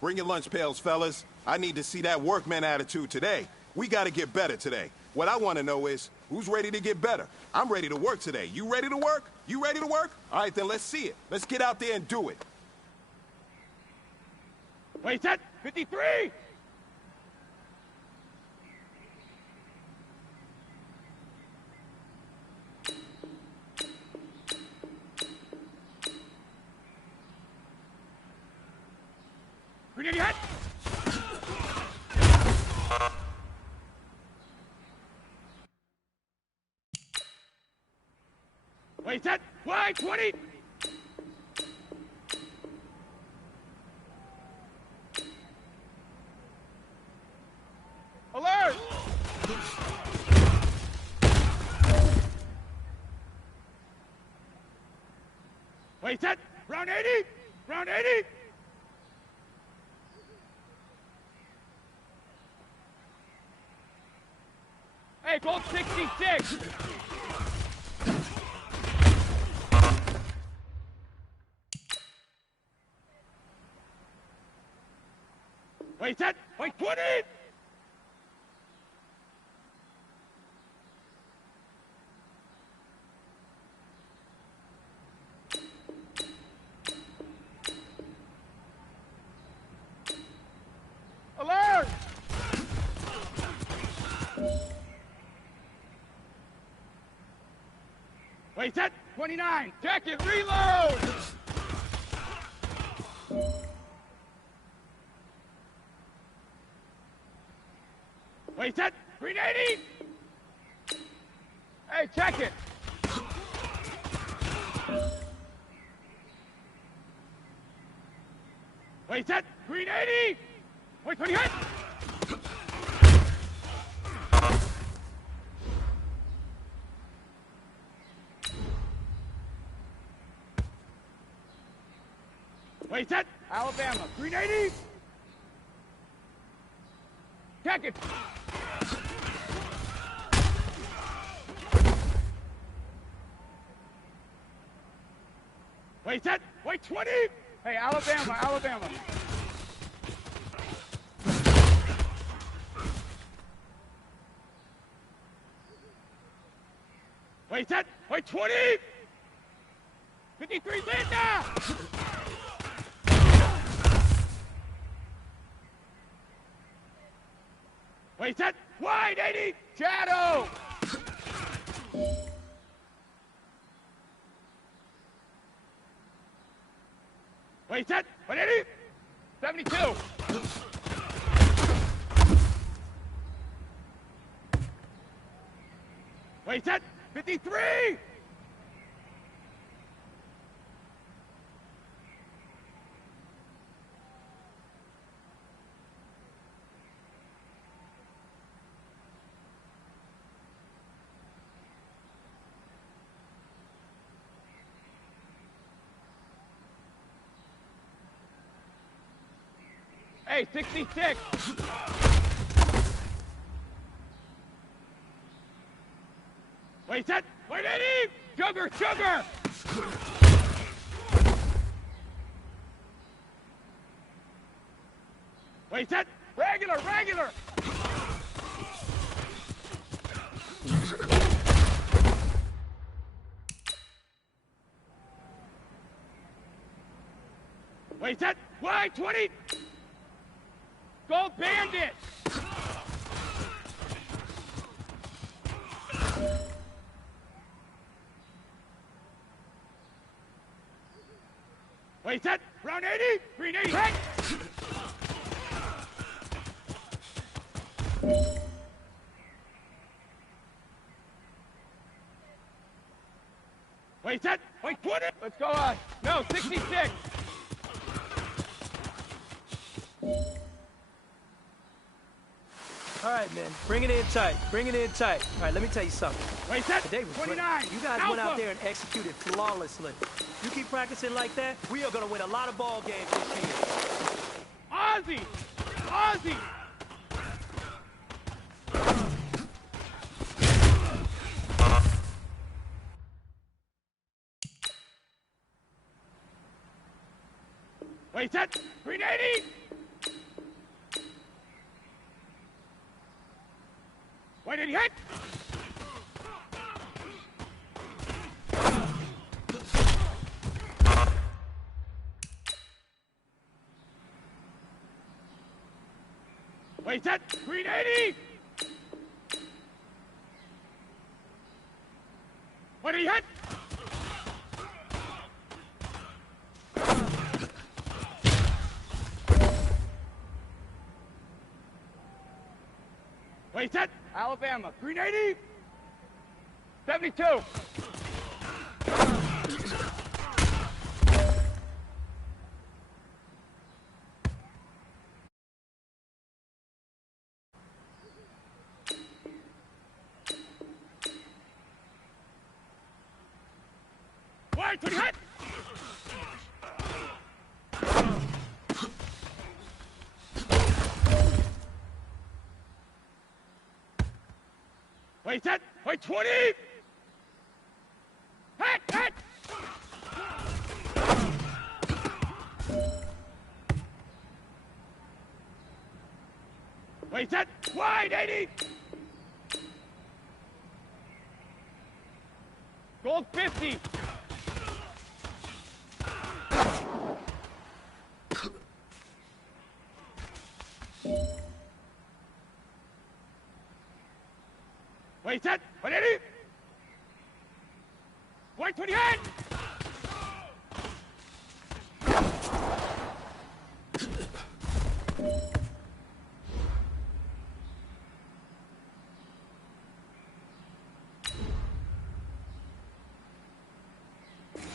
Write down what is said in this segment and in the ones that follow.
Bring your lunch pails, fellas. I need to see that workman attitude today. We gotta get better today. What I want to know is, who's ready to get better? I'm ready to work today. You ready to work? You ready to work? All right, then let's see it. Let's get out there and do it. Wait, set 53! Grenade hit! Wait, set! Wide, 20! Alert! Wait, set! Round 80! Round 80! Hey, gold 66! Wait, set! Wait, 20! Alert! Wait, set! 29! Check it! Reload! Wait, set! Green 80! Hey, check it! Wait, set! Green 80! Wait, 20 hit! Wait, set! Alabama, Green 80! Check it! Wait, set! Wait, 20! Hey, Alabama, Alabama. Wait, set! Wait, 20! 53, Linda! Wait, set! Wide, 80! Shadow! Wait, set! 180! 72! Wait, set! 53! Hey, 66! Wait, set! Wait, 80! Sugar, sugar! Wait, set! Regular, regular! Wait, set! Wide, 20! Gold Bandit! Wait, set! Round 80! Green 80! Hit! Wait, set! Wait, 20! Let's go on! No, 66! All right, man. Bring it in tight. Bring it in tight. All right, let me tell you something. Wait, set! Today was 29! great. You guys went out there and executed flawlessly. You keep practicing like that, we are going to win a lot of ball games this year. Ozzy! Ozzy! Wait, set! 380! Wait, did he hit? Wait, set! Green 80! What did he hit? Wait, set! Alabama, green 80! 72! Wait, did he hit? Wait, set! Wait, 20! Hit! Hit! Wait, set! Wide, 80! Gold 50! Wait, set! 180! Wait, 20 hit!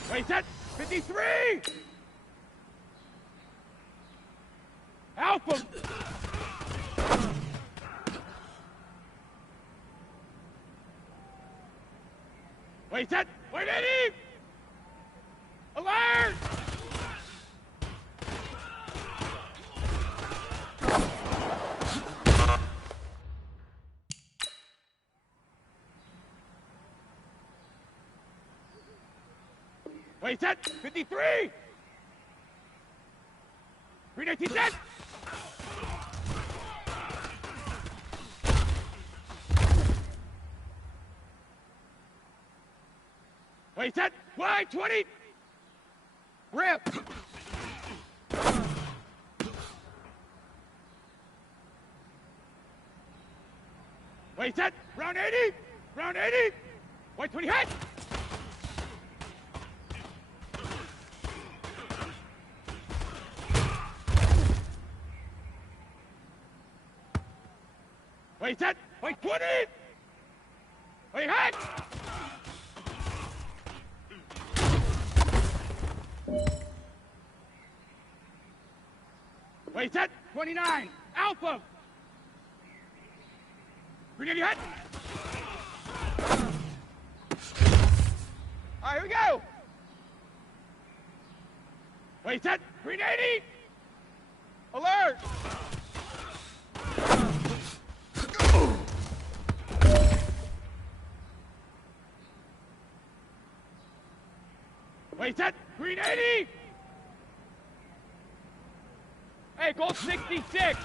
Wait, set! 53! Alpha! Wait, set! Wait, 80! Alert! Wait, set! 53! 319 set! Wait, set! Wide, 20! Rip! Wait, set! Round 80! Round 80! Wait, 20 hit! Wait, set! Wait, 20! Wait, hit! Wait, set! 29! Alpha! Grenade hit! All right, here we go! Wait, set! Green 80! Alert! Wait, set! Green 80! Hey, gold 66!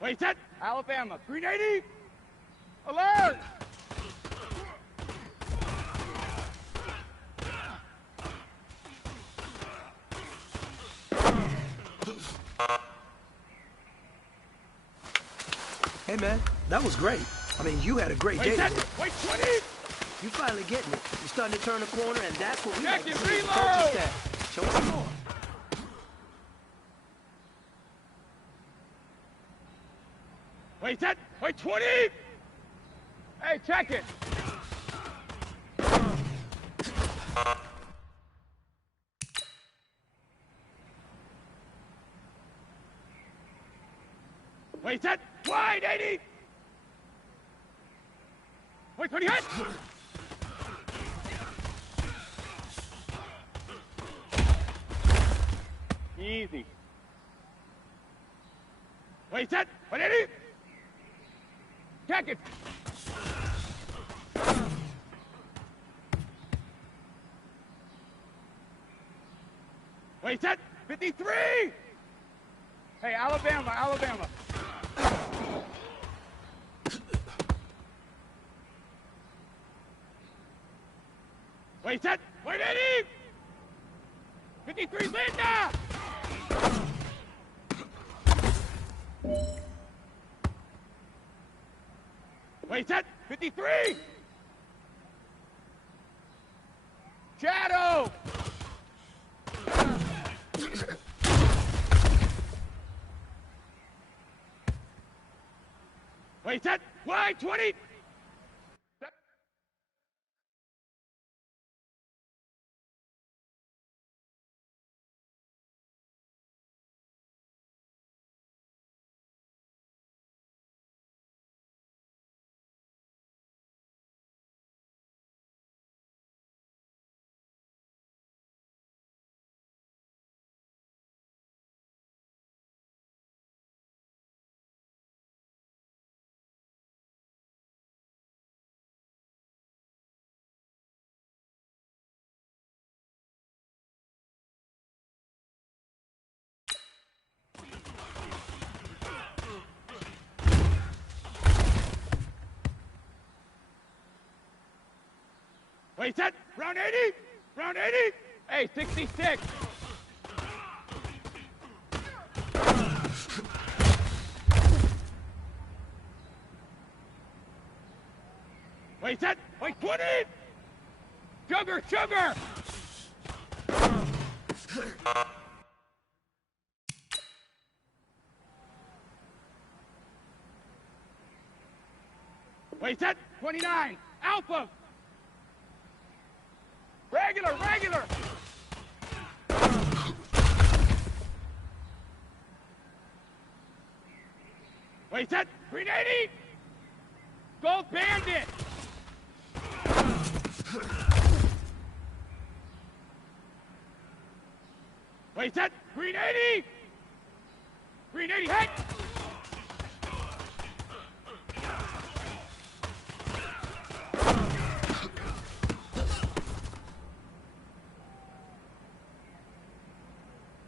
Wait, set! Alabama, green 80! Alert! Hey, man, that was great. I mean, you had a great day. Wait, 20! You finally getting it. You're starting to turn the corner, and that's what we like to Check see. it, Coaching reload! staff. Show us some more. Wait, set! Wait, 20! Hey, check it! Wait, set! Wide, 80! Wait, 20 hit! Easy. Wait, set! 180! Check it! Wait, set! 53! Hey, Alabama, Alabama. Wait, set. Wait, Eddie. 53, Linda. Wait, set. 53. Shadow. Wait, set. Wide, 20. Wait, set. Round 80. Round 80. Hey, 66. Wait, set. Wait, 20. Sugar, sugar. Wait, set. 29. Alpha. Regular, regular. Wait, set. Green 80. Gold bandit. Wait, set. Green 80. Green 80, hit.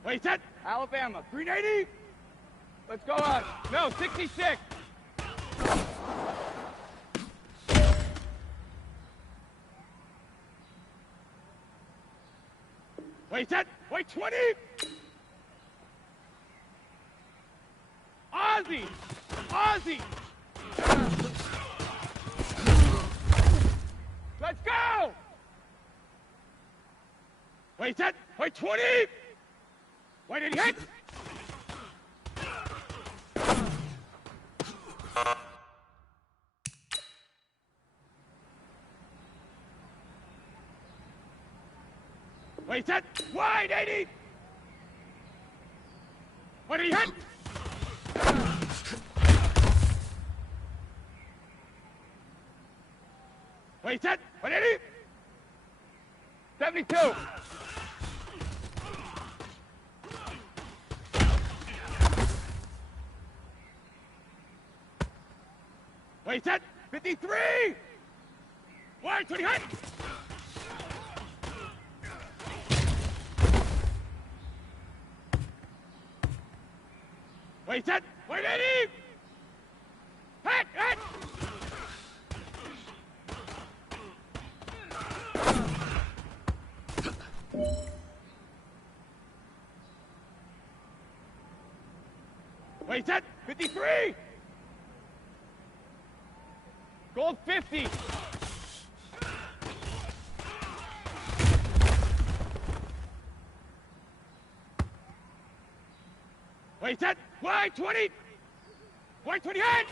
Wait, set. Alabama. Green 80. Let's go on. No, 66. Wait, set. Wait, 20. Ozzy. Ozzy. Let's go. Wait, set. Wait, 20. Wait, did he hit? Wait, set. Wide, 80. What did he hit? Wait, set. What did he? 72. Wait, set. 53. Wide, 20 hit. Wait, set. Wait, 80. Hit, hit. Wait, set. 53. Gold 50. Wait, set. Wide, 20. Wide, 20 hit.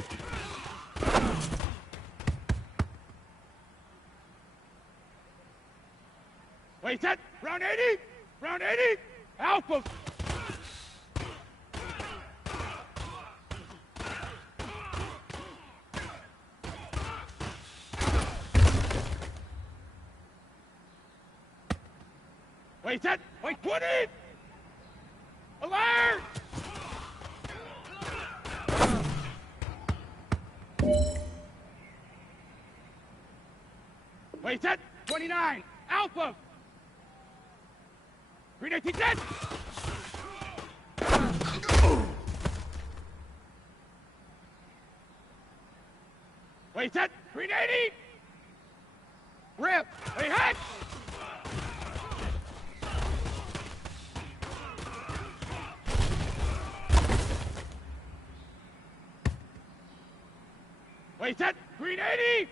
Wait, set. Round 80. Round 80. Alpha. Wait, set. Wait, 20. Alert. Wait, set. 29. Alpha. Green 18 set. Wait, set. Green 80. Rip. Wait, hit. Wait, set. Green 80.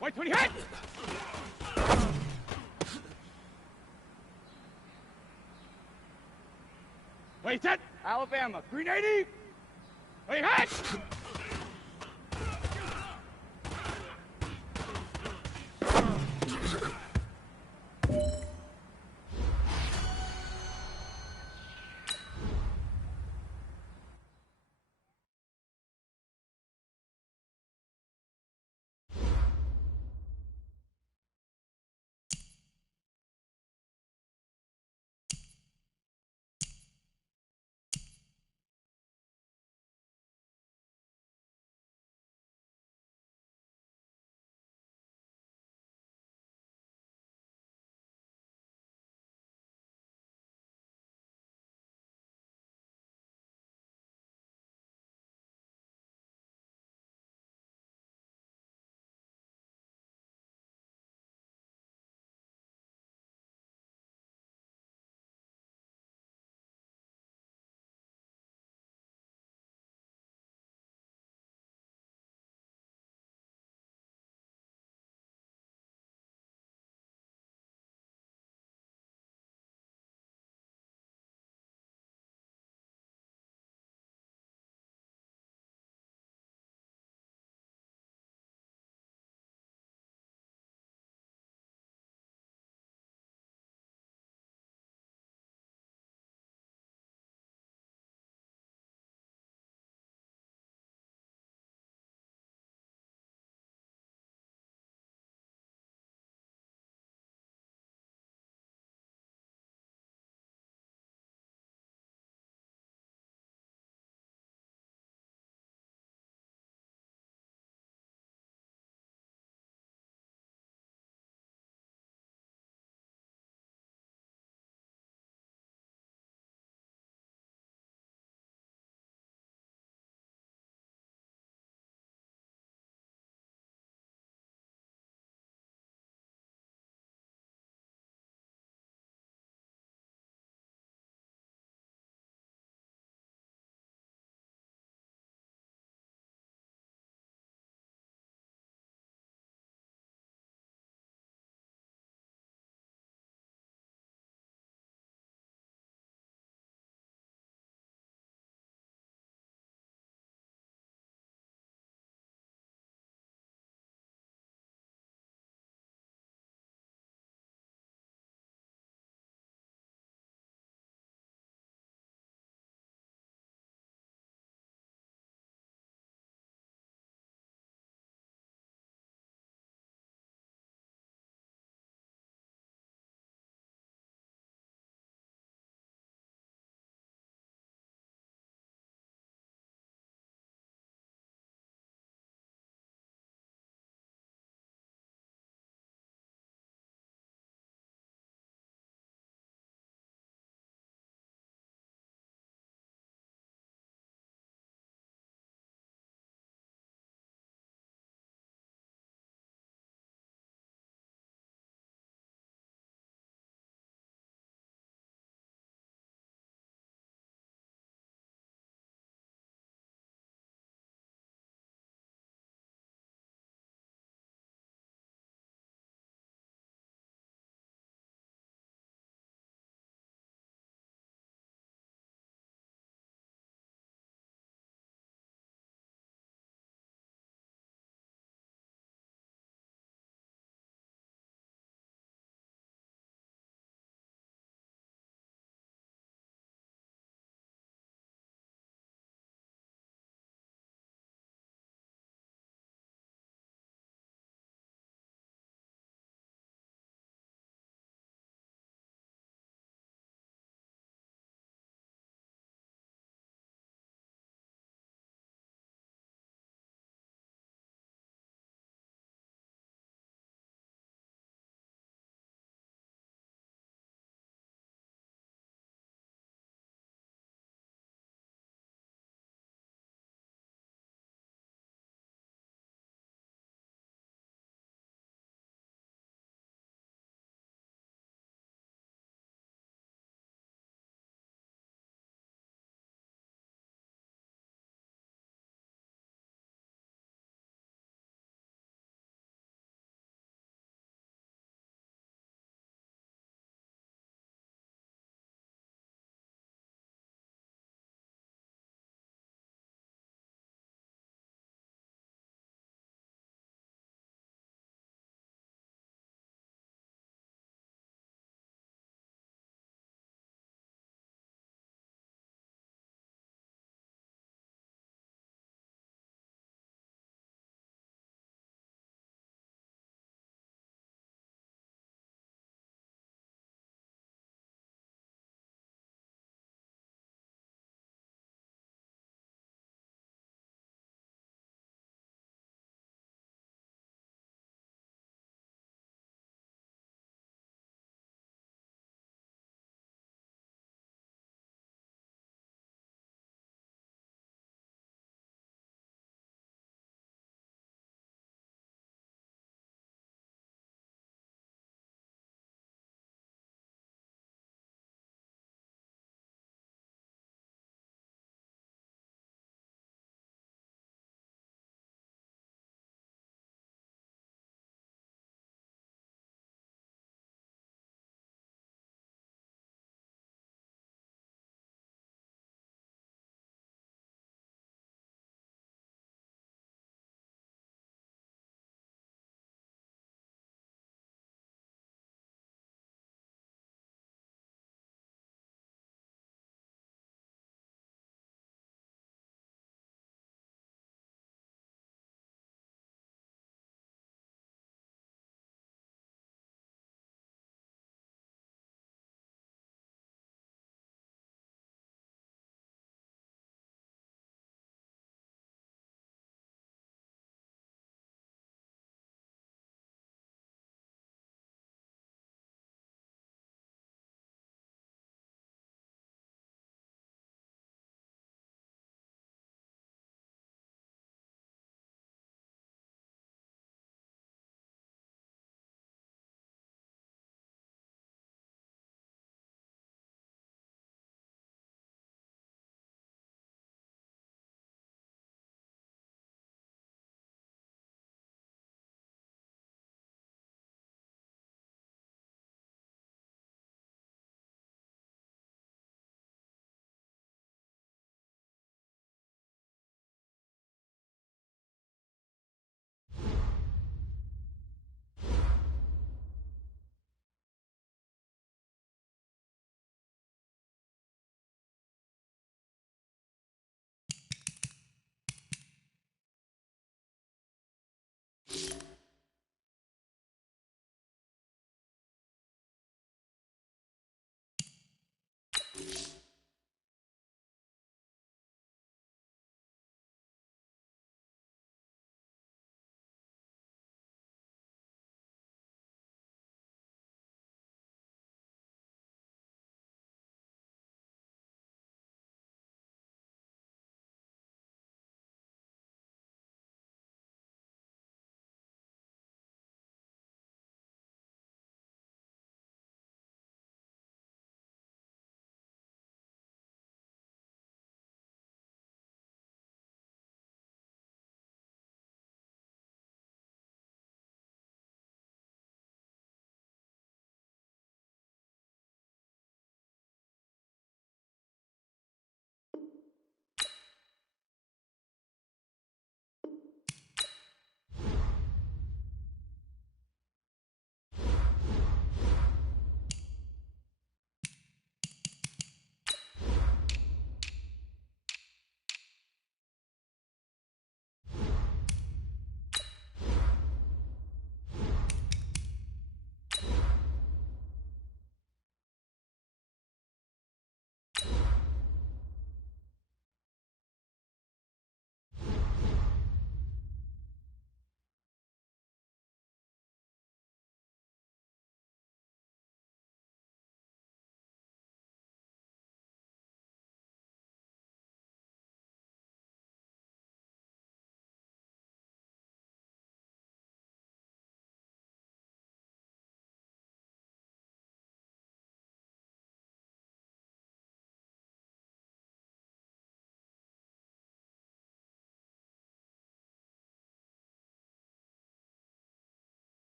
Wait, 20 hit. Wait, set. Alabama. Green 80. Wait, hit.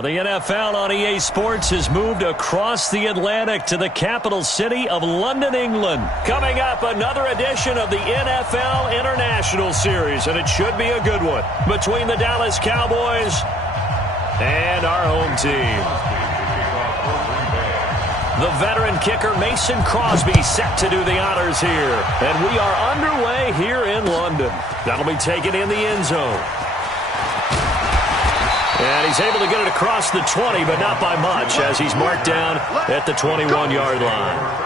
The NFL on EA Sports has moved across the Atlantic to the capital city of London, England. Coming up, another edition of the NFL International Series, and it should be a good one, between the Dallas Cowboys and our home team. The veteran kicker Mason Crosby set to do the honors here, and we are underway here in London. That'll be taken in the end zone. And he's able to get it across the 20, but not by much, as he's marked down at the 21-yard line.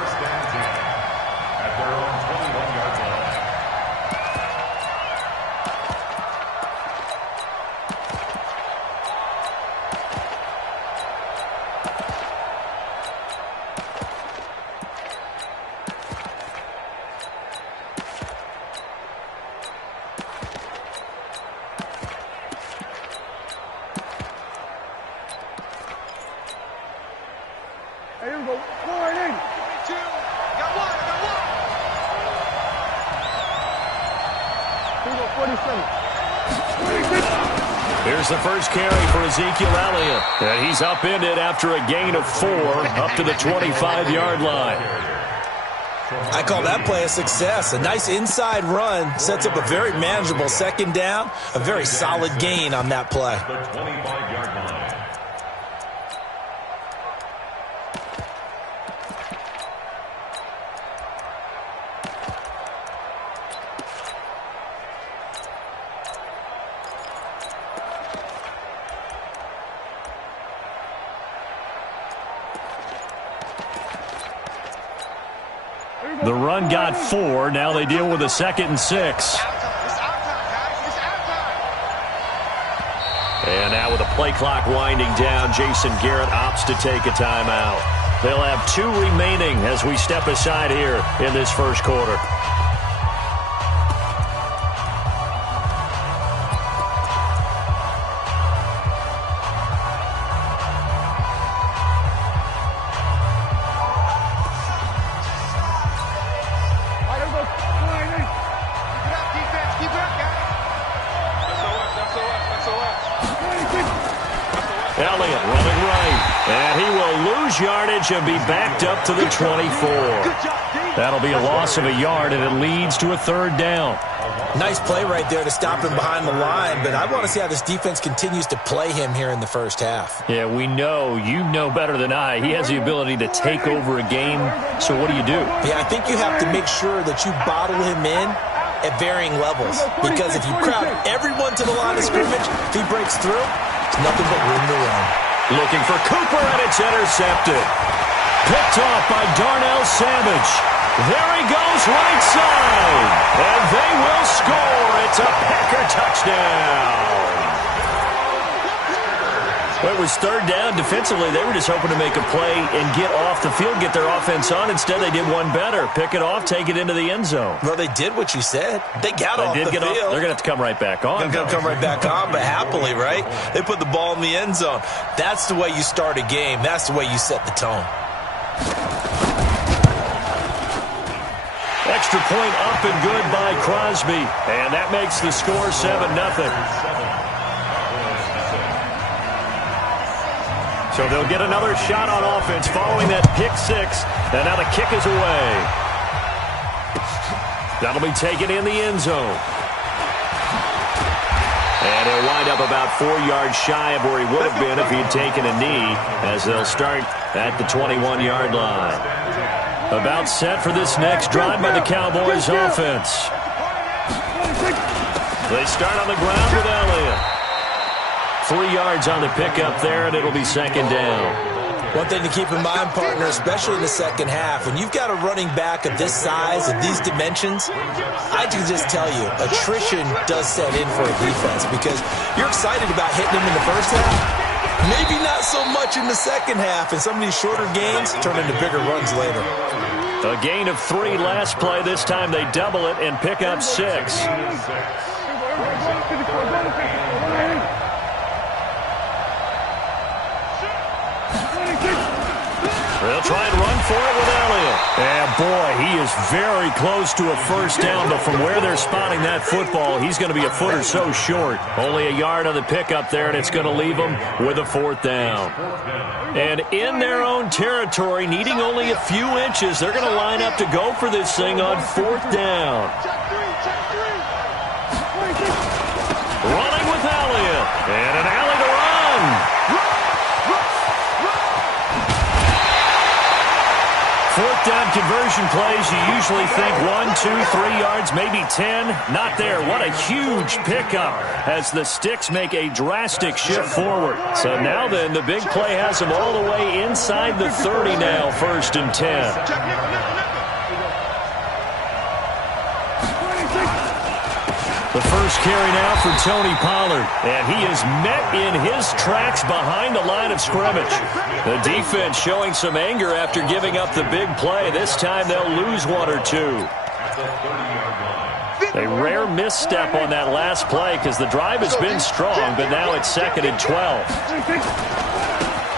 Here's the first carry for Ezekiel Elliott. And he's upended after a gain of 4 up to the 25-yard line. I call that play a success. A nice inside run sets up a very manageable second down. A very solid gain on that play. The 25-yard line. The run got 4. Now they deal with a 2nd and 6. And now with the play clock winding down, Jason Garrett opts to take a timeout. They'll have 2 remaining as we step aside here in this first quarter. Elliott running right, and he will lose yardage and be backed up to the 24. That'll be a loss of a yard, and it leads to a 3rd down. Nice play right there to stop him behind the line, but I want to see how this defense continues to play him here in the first half. Yeah, we know. You know better than I. He has the ability to take over a game, so what do? Yeah, I think you have to make sure that you bottle him in at varying levels, because if you crowd everyone to the line of scrimmage, if he breaks through, it's nothing but room to run. Looking for Cooper, and it's intercepted. Picked off by Darnell Savage. There he goes right side. And they will score. It's a Packer touchdown. Well, it was 3rd down. Defensively, they were just hoping to make a play and get off the field, get their offense on. Instead, they did one better. Pick it off, take it into the end zone. Well, they did what you said. They got off the field. They're going to have to come right back on. They're going to come right back on, but happily, right? They put the ball in the end zone. That's the way you start a game. That's the way you set the tone. Extra point up and good by Crosby. And that makes the score 7-0. So they'll get another shot on offense following that pick 6. And now the kick is away. That'll be taken in the end zone. And he'll wind up about 4 yards shy of where he would have been if he had taken a knee, as they'll start at the 21-yard line. About set for this next drive by the Cowboys offense. They start on the ground with Elliott. 3 yards on the pickup there, and it'll be 2nd down. One thing to keep in mind, partner, especially in the second half, when you've got a running back of this size, of these dimensions, I can just tell you, attrition does set in for a defense, because you're excited about hitting him in the first half, maybe not so much in the second half, and some of these shorter gains turn into bigger runs later. A gain of 3 last play. This time they double it and pick up 6. They'll try and run for it with Elliott. And boy, he is very close to a first down, but from where they're spotting that football, he's going to be a foot or so short. Only a yard on the pickup there, and it's going to leave them with a fourth down. And in their own territory, needing only a few inches, they're going to line up to go for this thing on fourth down. Running with Elliott, and an alley to run. Fourth down conversion plays, you usually think 1, 2, 3 yards, maybe 10. Not there. What a huge pickup as the Sticks make a drastic shift forward. So now then, the big play has them all the way inside the 30 now, 1st and 10. The first carry now for Tony Pollard, and he is met in his tracks behind the line of scrimmage. The defense showing some anger after giving up the big play. This time they'll lose 1 or 2. A rare misstep on that last play because the drive has been strong, but now it's 2nd and 12.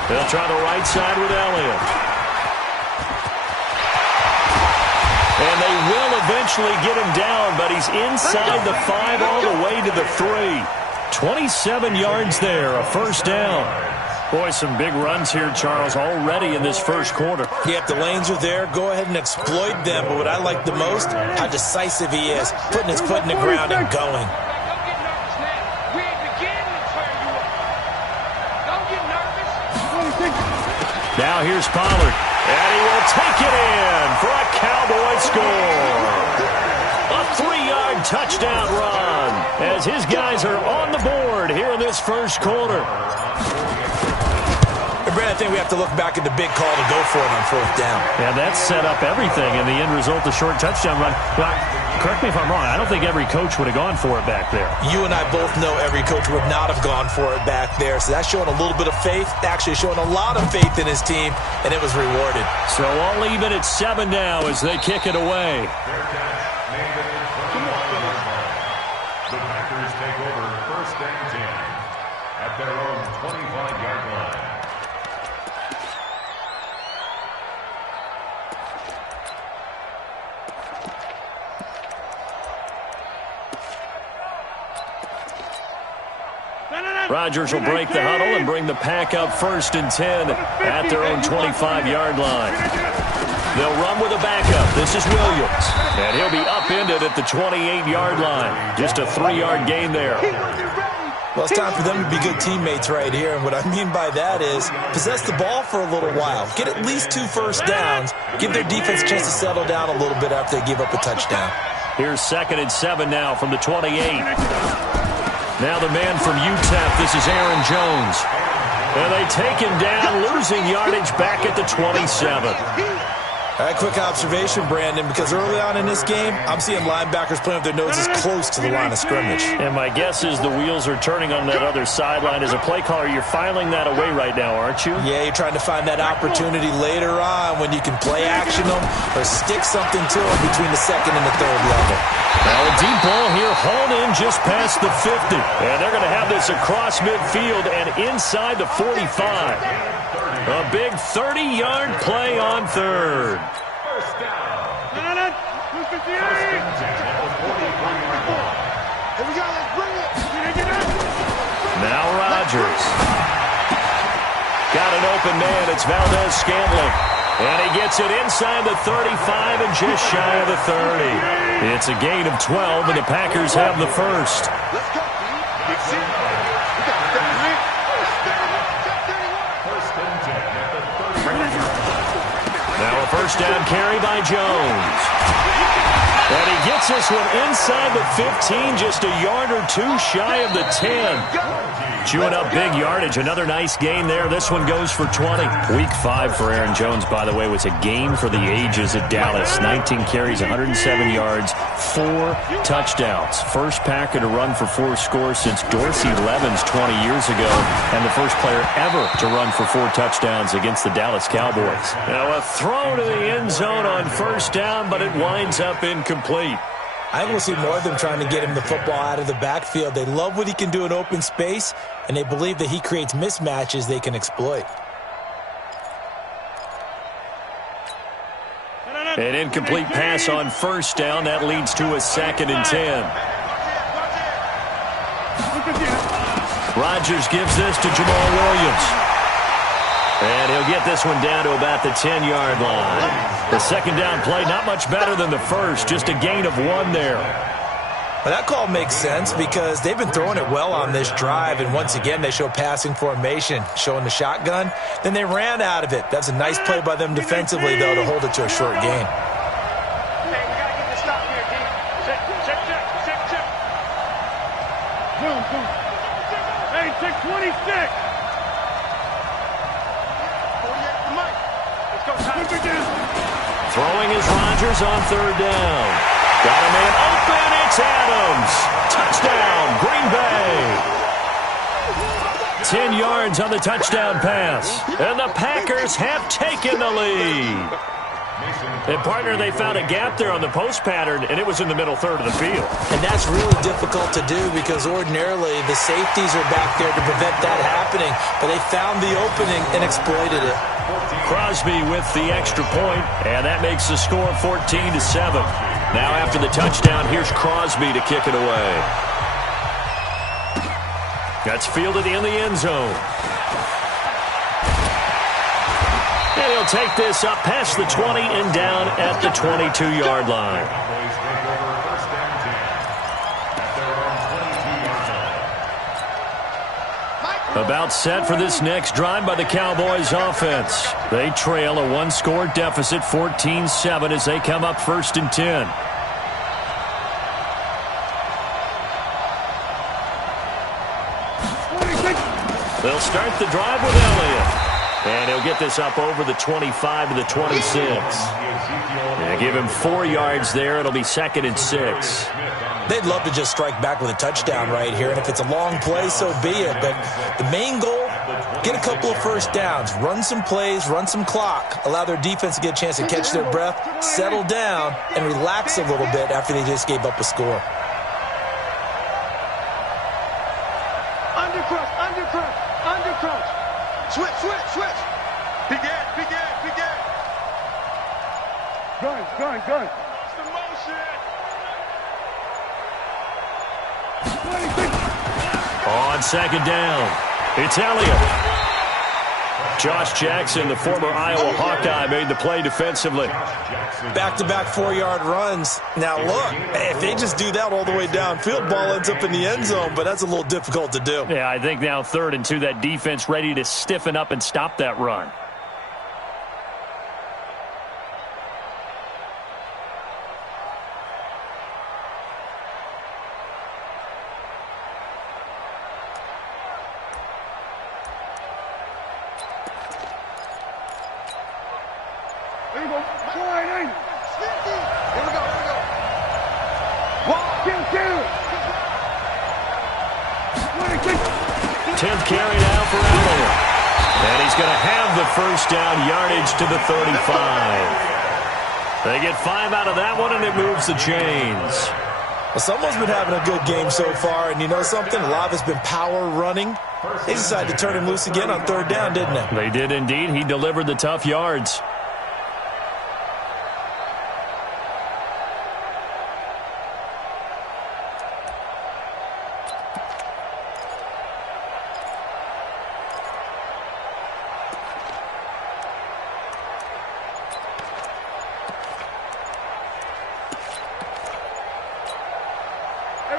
They'll try the right side with Elliott. And they will eventually get him down, but he's inside the 5 all the way to the 3. 27 yards there, a first down. Boy, some big runs here, Charles, already in this first quarter. Yeah, if the lanes are there, go ahead and exploit them. But what I like the most, how decisive he is, putting his foot in the ground and going. Now here's Pollard, and he will take it in for a Cowboy score. A 3-yard touchdown run as his guys are on the board here in this first quarter. And Brad, I think we have to look back at the big call to go for it on fourth down. Yeah, that set up everything, and the end result, the short touchdown run. Well, correct me if I'm wrong, I don't think every coach would have gone for it back there. You and I both know every coach would not have gone for it back there, so that's showing a little bit of faith, actually showing a lot of faith in his team, and it was rewarded. So all even at 7 now as they kick it away. The Packers take over 1st and 10 at their own 25-yard line. Rodgers will break the huddle and bring the pack up 1st and 10 at their own 25-yard line. They'll run with a backup. This is Williams, and he'll be upended at the 28-yard line. Just a 3-yard gain there. Well, it's time for them to be good teammates right here, and what I mean by that is possess the ball for a little while. Get at least 2 first downs. Give their defense a chance to settle down a little bit after they give up a touchdown. Here's 2nd and 7 now from the 28. Now the man from UTEP, this is Aaron Jones. And they take him down, losing yardage back at the 27. All right, quick observation, Brandon, because early on in this game, I'm seeing linebackers playing with their noses close to the line of scrimmage. And my guess is the wheels are turning on that other sideline. As a play caller, you're filing that away right now, aren't you? Yeah, you're trying to find that opportunity later on when you can play action them or stick something to them between the 2nd and the 3rd level. Now a deep ball here, hauled in just past the 50. And they're going to have this across midfield and inside the 45. A big 30-yard play on 3rd. Now Rodgers. Got an open man. It's Valdez-Scantling. And he gets it inside the 35 and just shy of the 30. It's a gain of 12, and the Packers have the first. Now a first down carry by Jones. And he gets this one inside the 15, just a yard or 2 shy of the 10. Chewing up big yardage. Another nice gain there. This one goes for 20. Week 5 for Aaron Jones, by the way, was a game for the ages at Dallas. 19 carries, 107 yards, 4 touchdowns. First Packer to run for 4 scores since Dorsey Levens 20 years ago, and the first player ever to run for 4 touchdowns against the Dallas Cowboys. Now a throw to the end zone on first down, but it winds up incomplete. I think we'll see more of them trying to get him the football out of the backfield. They love what he can do in open space, and they believe that he creates mismatches they can exploit. An incomplete pass on first down. That leads to a 2nd and 10. Rodgers gives this to Jamal Williams. And he'll get this one down to about the 10-yard line. The second down play, not much better than the first. Just a gain of 1 there. Well, that call makes sense because they've been throwing it well on this drive, and once again they show passing formation, showing the shotgun. Then they ran out of it. That's a nice play by them defensively, though, to hold it to a short gain. Hey, we got to get this stop here, D. Check. Boom. Hey, check 26. 48 to Mike. Let's go, Tyler. Throwing is Rodgers on 3rd down. Got a man open. It's Adams. Touchdown, Green Bay. 10 yards on the touchdown pass. And the Packers have taken the lead. And, partner, they found a gap there on the post pattern, and it was in the middle third of the field. And that's really difficult to do because ordinarily the safeties are back there to prevent that happening. But they found the opening and exploited it. Crosby with the extra point, and that makes the score 14-7. Now after the touchdown, here's Crosby to kick it away. That's fielded in the end zone. And he'll take this up past the 20 and down at the 22-yard line. About set for this next drive by the Cowboys offense. They trail a 1-score deficit, 14-7, as they come up 1st and 10. They'll start the drive with Elliott. And he'll get this up over the 25 to the 26. And give him 4 yards there. It'll be 2nd and 6. They'd love to just strike back with a touchdown right here. And if it's a long play, so be it. But the main goal, get a couple of first downs. Run some plays, run some clock. Allow their defense to get a chance to catch their breath, settle down, and relax a little bit after they just gave up a score. Undercrush. Switch. Begin. Gun. It's the motion. 26. On 2nd down, it's Elliott. Josh Jackson, the former Iowa Hawkeye, made the play defensively. Back-to-back 4-yard runs. Now, look, if they just do that all the way downfield, ball ends up in the end zone, but that's a little difficult to do. Yeah, I think now 3rd and 2, that defense ready to stiffen up and stop that run. Here we go. 4-8. Here we go. Walk, kill. 10th carry now for Elliott. And he's going to have the first down, yardage to the 35. They get 5 out of that one, and it moves the chains. Well, someone's been having a good game so far, and you know something? A lot has been power running. They decided to turn him loose again on 3rd down, didn't they? They did indeed. He delivered the tough yards.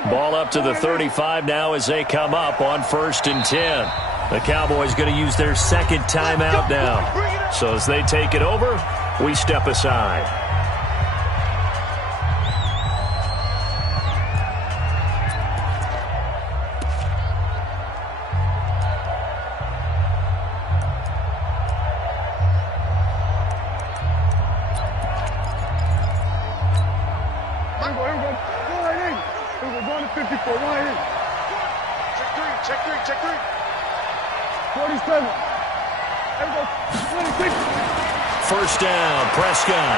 Ball up to the 35 now as they come up on 1st and 10. The Cowboys going to use their 2nd timeout now. So as they take it over, we step aside. Check three. 47. There we go. 26. First down, Prescott.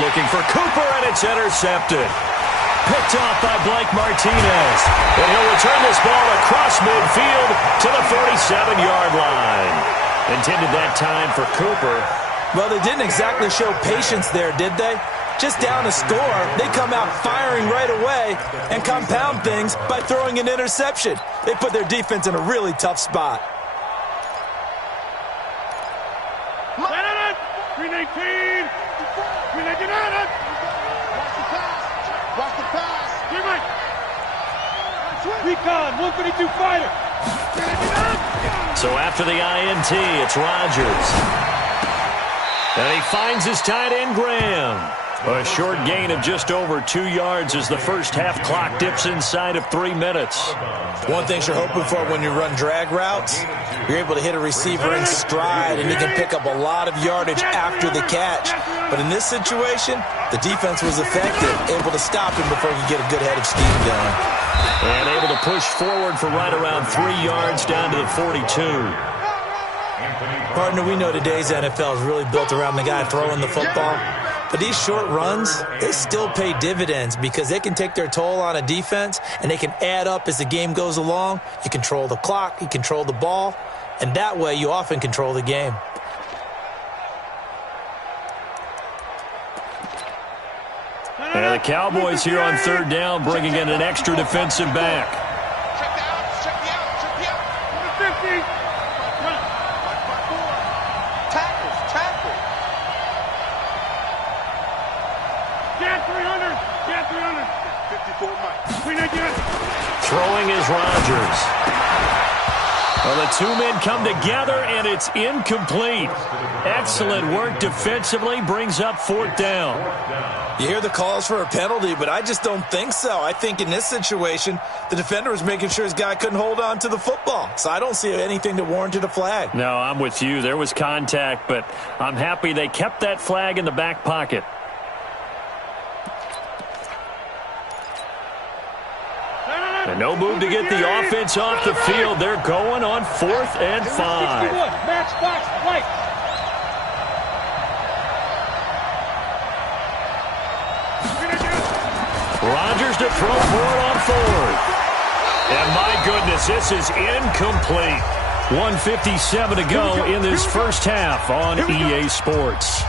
Looking for Cooper, and it's intercepted. Picked off by Blake Martinez. And he'll return this ball across midfield to the 47-yard line. Intended that time for Cooper. Well, they didn't exactly show patience there, did they? Just down a score, they come out firing right away and compound things by throwing an interception. They put their defense in a really tough spot. 319! 319! Watch the pass! Recon, 152 fighter! So after the INT, it's Rodgers. And he finds his tight end, Graham. A short gain of just over 2 yards as the first half clock dips inside of 3 minutes. One thing you're hoping for when you run drag routes, you're able to hit a receiver in stride, and he can pick up a lot of yardage after the catch. But in this situation, the defense was effective, able to stop him before he could get a good head of steam going. And able to push forward for right around 3 yards down to the 42. Partner, we know today's NFL is really built around the guy throwing the football. But these short runs, they still pay dividends because they can take their toll on a defense and they can add up as the game goes along. You control the clock, you control the ball, and that way you often control the game. And the Cowboys here on third down, bringing in an extra defensive back. Check the out. 50. Tackle. Jan 300. 54 miles. 319. Throwing is Rodgers. Well, the two men come together, and it's incomplete. Excellent work defensively, brings up fourth down. You hear the calls for a penalty, but I just don't think so. I think in this situation, the defender was making sure his guy couldn't hold on to the football. So I don't see anything that warranted a flag. No, I'm with you. There was contact, but I'm happy they kept that flag in the back pocket. And no move to get the offense off the field. They're going on 4th and 5. Match box, right. Rodgers to throw for it on 4th. And my goodness, this is incomplete. 1:57 to go in this first half on EA Sports.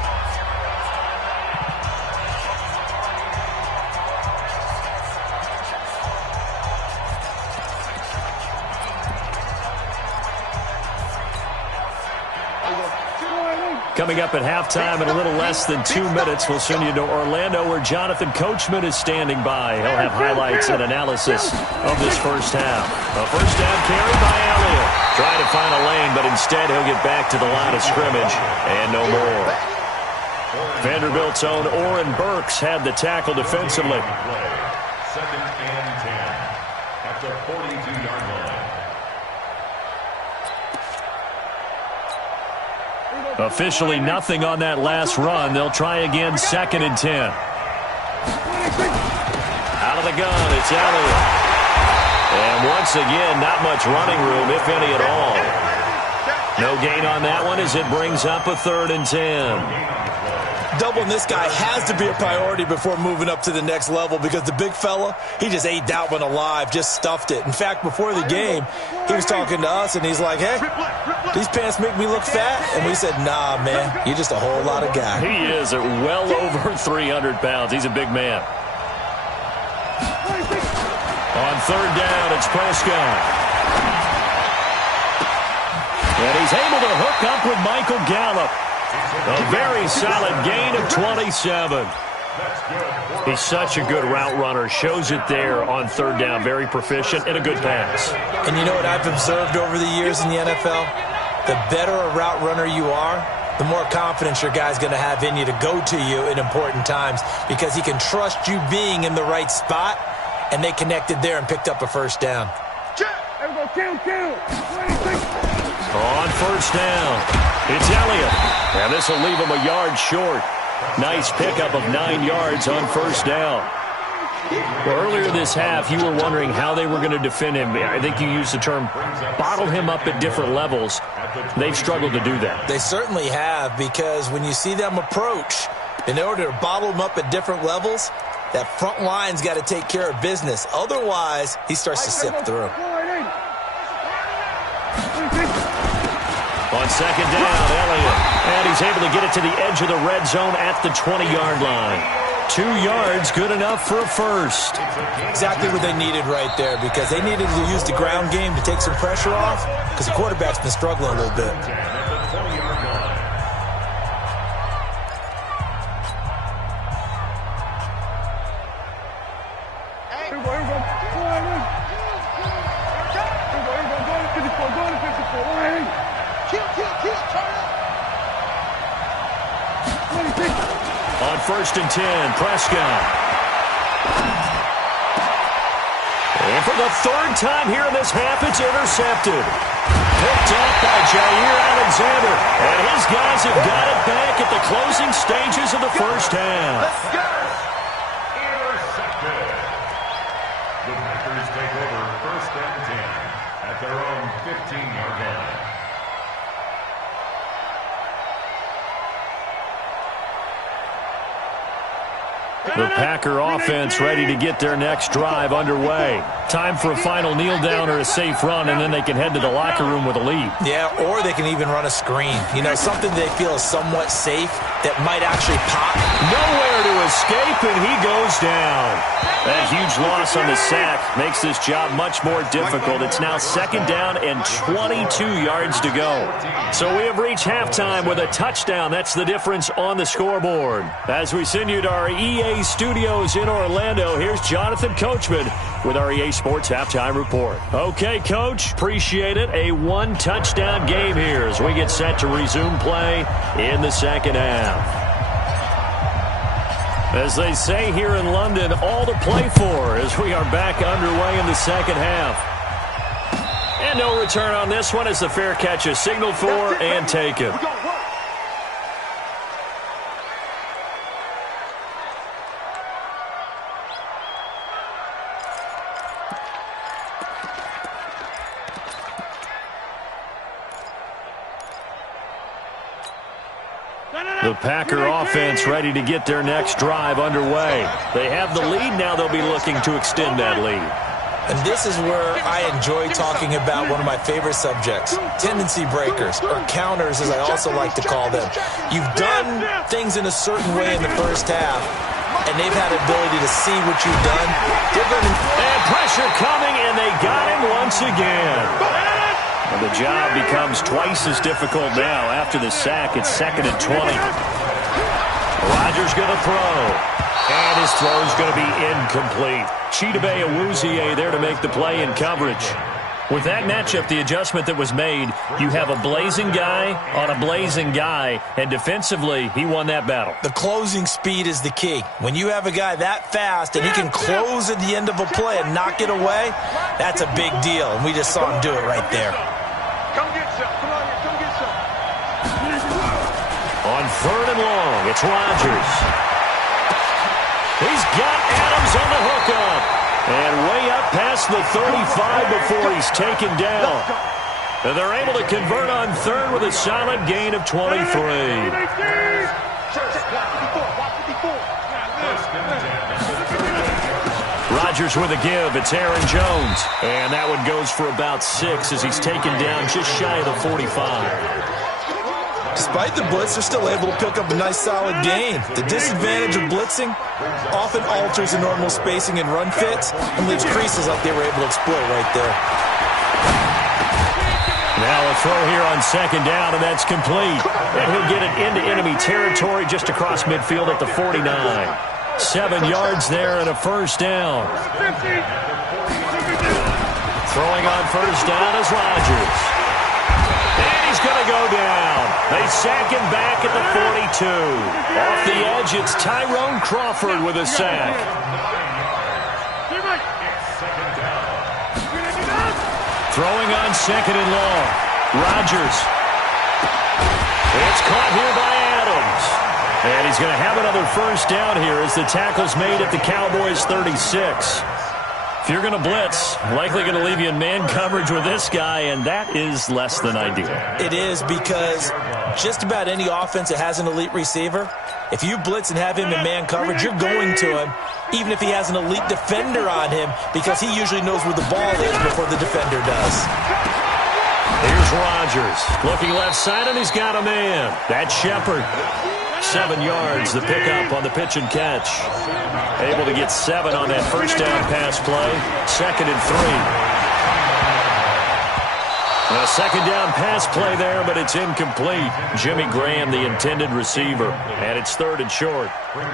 Coming up at halftime in a little less than 2 minutes, we'll send you to Orlando where Jonathan Coachman is standing by. He'll have highlights and analysis of this first half. A first down carry by Elliott. Trying to find a lane, but instead he'll get back to the line of scrimmage and no more. Vanderbilt's own Oren Burks had the tackle defensively. 2nd and 10 at the 42-yard line. Officially nothing on that last run. They'll try again, 2nd and 10. Out of the gun, it's Elliott. And once again, not much running room, if any at all. No gain on that one as it brings up a 3rd and 10. Doubling this guy has to be a priority before moving up to the next level because the big fella, he just ate that one alive, just stuffed it. In fact, before the game, he was talking to us, and he's like, hey, these pants make me look fat. And we said, nah, man, you're just a whole lot of guy. He is at well over 300 pounds. He's a big man. On 3rd down, it's Prescott. And he's able to hook up with Michael Gallup. A very solid gain of 27. He's such a good route runner. Shows it there on 3rd down. Very proficient and a good pass. And you know what I've observed over the years in the NFL? The better a route runner you are, the more confidence your guy's going to have in you to go to you in important times because he can trust you being in the right spot, and they connected there and picked up a first down. On 1st down, it's Elliott. And this will leave him a yard short. Nice pickup of 9 yards on 1st down. Well, earlier this half, you were wondering how they were going to defend him. I think you used the term bottle him up at different levels. They've struggled to do that. They certainly have, because when you see them approach, in order to bottle him up at different levels, that front line's got to take care of business. Otherwise, he starts to sip through. On second down, Elliott. And he's able to get it to the edge of the red zone at the 20-yard line. 2 yards, good enough for a first. Exactly what they needed right there, because they needed to use the ground game to take some pressure off, because the quarterback's been struggling a little bit. On 1st and 10, Prescott. And for the 3rd time here in this half, it's intercepted. Picked off by Jair Alexander. And his guys have got it back at the closing stages of the first half. Let's go! Intercepted. The Packers take over 1st and 10 at their own 15-yard line. The Packer offense ready to get their next drive underway. Time for a final kneel down or a safe run, and then they can head to the locker room with a lead. Yeah, or they can even run a screen. You know, something they feel is somewhat safe that might actually pop. Nowhere to escape, and he goes down. That huge loss on the sack makes this job much more difficult. It's now 2nd down and 22 yards to go. So we have reached halftime with a touchdown. That's the difference on the scoreboard. As we send you to our EA studios in Orlando, here's Jonathan Coachman with our EA Sports Halftime Report. Okay, Coach, appreciate it. A 1-touchdown game here as we get set to resume play in the second half. As they say here in London, all to play for as we are back underway in the second half. And no return on this one as the fair catch is signaled for and taken. The Packer offense ready to get their next drive underway. They have the lead now. They'll be looking to extend that lead. And this is where I enjoy talking about one of my favorite subjects, tendency breakers, or counters as I also like to call them. You've done things in a certain way in the first half, and they've had the ability to see what you've done. And pressure coming, and they got him once again. And the job becomes twice as difficult now. After the sack, it's 2nd and 20. Rodgers going to throw. And his throw is going to be incomplete. Chidobe Awuzie there to make the play in coverage. With that matchup, the adjustment that was made, you have a blazing guy on a blazing guy, and defensively, he won that battle. The closing speed is the key. When you have a guy that fast and he can close at the end of a play and knock it away, that's a big deal, and we just saw him do it right there. Come get some. Come on here. Come get some. On 3rd and long, it's Rodgers. He's got Adams on the hookup. And way up past the 35 before he's taken down. And they're able to convert on 3rd with a solid gain of 23. Rodgers with a give. It's Aaron Jones. And that one goes for about 6 as he's taken down just shy of the 45. Despite the blitz, they're still able to pick up a nice solid gain. The disadvantage of blitzing often alters the normal spacing and run fits and leaves creases like they were able to exploit right there. Now a throw here on 2nd down, and that's complete. And he'll get it into enemy territory just across midfield at the 49. 7 yards there and a 1st down. Throwing on 1st down is Rodgers. And he's going to go down. They sack him back at the 42. Off the edge, it's Tyrone Crawford with a sack. Throwing on 2nd and long. Rodgers. It's caught here by Adams. And he's going to have another 1st down here as the tackle's made at the Cowboys 36. If you're going to blitz, likely going to leave you in man coverage with this guy, and that is less than ideal. It is, because just about any offense that has an elite receiver, if you blitz and have him in man coverage, you're going to him, even if he has an elite defender on him, because he usually knows where the ball is before the defender does. Here's Rodgers. Looking left side, and he's got a man. That's Shepard. 7 yards, the pickup on the pitch and catch. Able to get 7 on that first down pass play. 2nd and 3. A second down pass play there, but it's incomplete. Jimmy Graham, the intended receiver, and it's 3rd and short.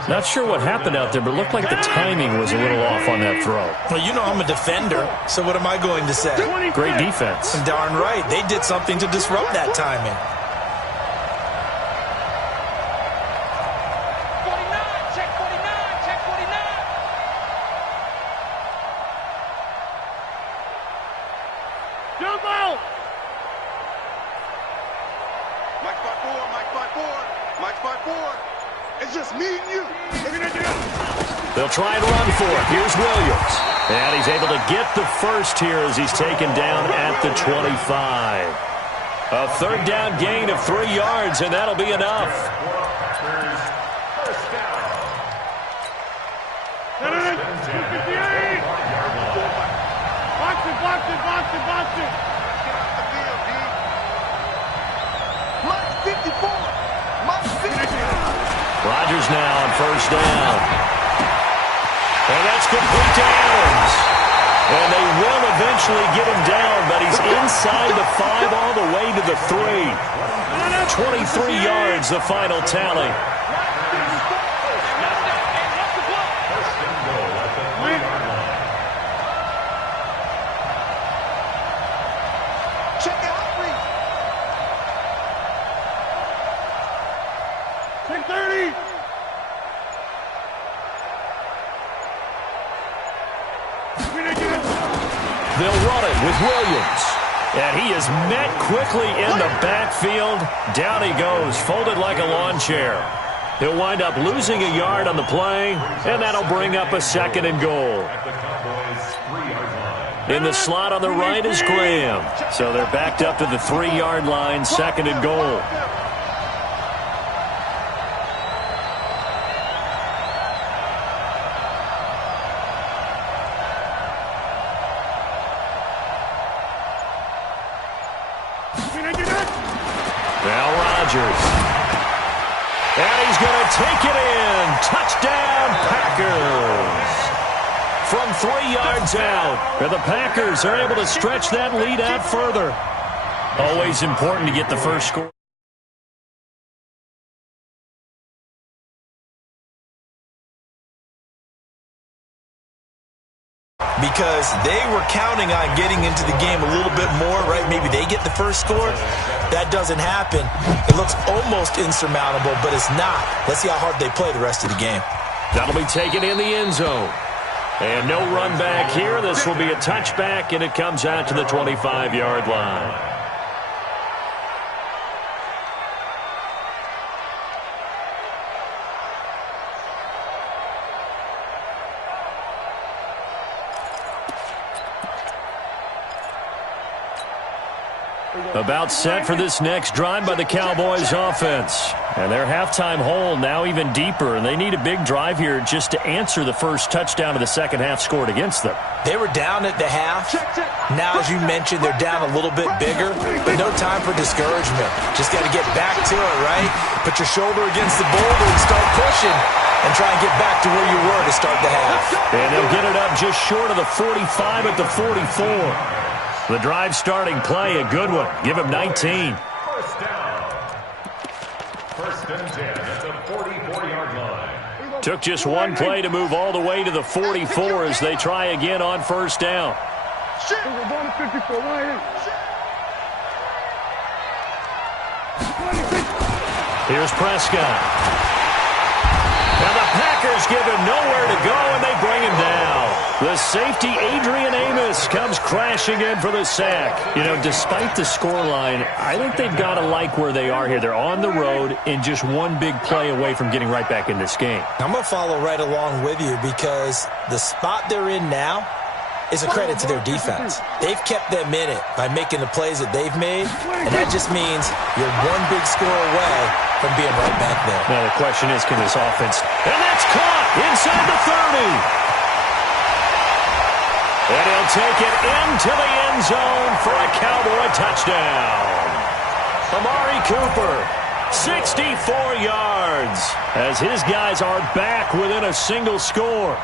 Not sure what happened out there, but it looked like the timing was a little off on that throw. Well, you know I'm a defender, so what am I going to say? Great defense. Darn right. They did something to disrupt that timing. 49, check 49, check 49. Jump out! Mike 5-4, Mike 5-4, Mike 5-4. It's just me and you. They'll try and run for it. Here's Williams. And he's able to get the first here as he's taken down at the 25. A 3rd down gain of 3 yards, and that'll be enough. First down. 258. Box it, box it, box it, box it. Mike 54. Mike 54. Rodgers now on first down. And that's complete to Adams. And they will eventually get him down, but he's inside the 5 all the way to the 3. 23 yards, the final tally. Check out Reed. 630. They'll run it with Williams. And he is met quickly in the backfield. Down he goes, folded like a lawn chair. He'll wind up losing a yard on the play, and that'll bring up a 2nd and goal. At the Cowboys' 3-yard line. In the slot on the right is Graham. So they're backed up to the 3-yard line, 2nd and goal. Now Rodgers. And he's going to take it in. Touchdown, Packers. From 3 yards out. And the Packers are able to stretch that lead out further. Always important to get the first score. Because they were counting on getting into the game a little bit more, right? Maybe they get the first score. That doesn't happen. It looks almost insurmountable, but it's not. Let's see how hard they play the rest of the game. That'll be taken in the end zone. And no run back here. This will be a touchback, and it comes out to the 25-yard line. About set for this next drive by the Cowboys offense. And their halftime hole now even deeper, and they need a big drive here just to answer the first touchdown of the second half scored against them. They were down at the half. Now, as you mentioned, they're down a little bit bigger, but no time for discouragement. Just got to get back to it, right? Put your shoulder against the boulder and start pushing and try and get back to where you were to start the half. And they'll get it up just short of the 45 at the 44. The drive starting play, a good one. Give him 19. First down. 1st and 10 at the 44-yard line. Took just one play to move all the way to the 44 as they try again on first down. Here's Prescott. Now the Packers give him nowhere to go, and they bring him down. The safety, Adrian Amos, comes crashing in for the sack. You know, despite the scoreline, I think they've got to like where they are here. They're on the road and just one big play away from getting right back in this game. I'm going to follow right along with you because the spot they're in now is a credit to their defense. They've kept them in it by making the plays that they've made, and that just means you're one big score away from being right back there. Now the question is, can this offense... And that's caught inside the 30. And he'll take it into the end zone for a Cowboy touchdown. Amari Cooper, 64 yards, as his guys are back within a single score.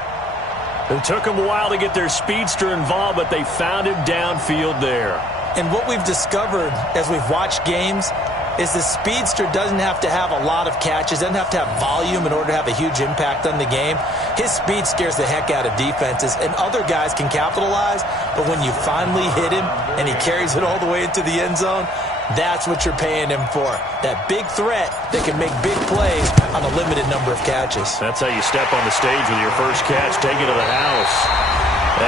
It took them a while to get their speedster involved, but they found him downfield there. And what we've discovered as we've watched games is the speedster doesn't have to have a lot of catches, doesn't have to have volume in order to have a huge impact on the game. His speed scares the heck out of defenses, and other guys can capitalize, but when you finally hit him and he carries it all the way into the end zone, that's what you're paying him for. That big threat that can make big plays on a limited number of catches. That's how you step on the stage with your first catch, take it to the house.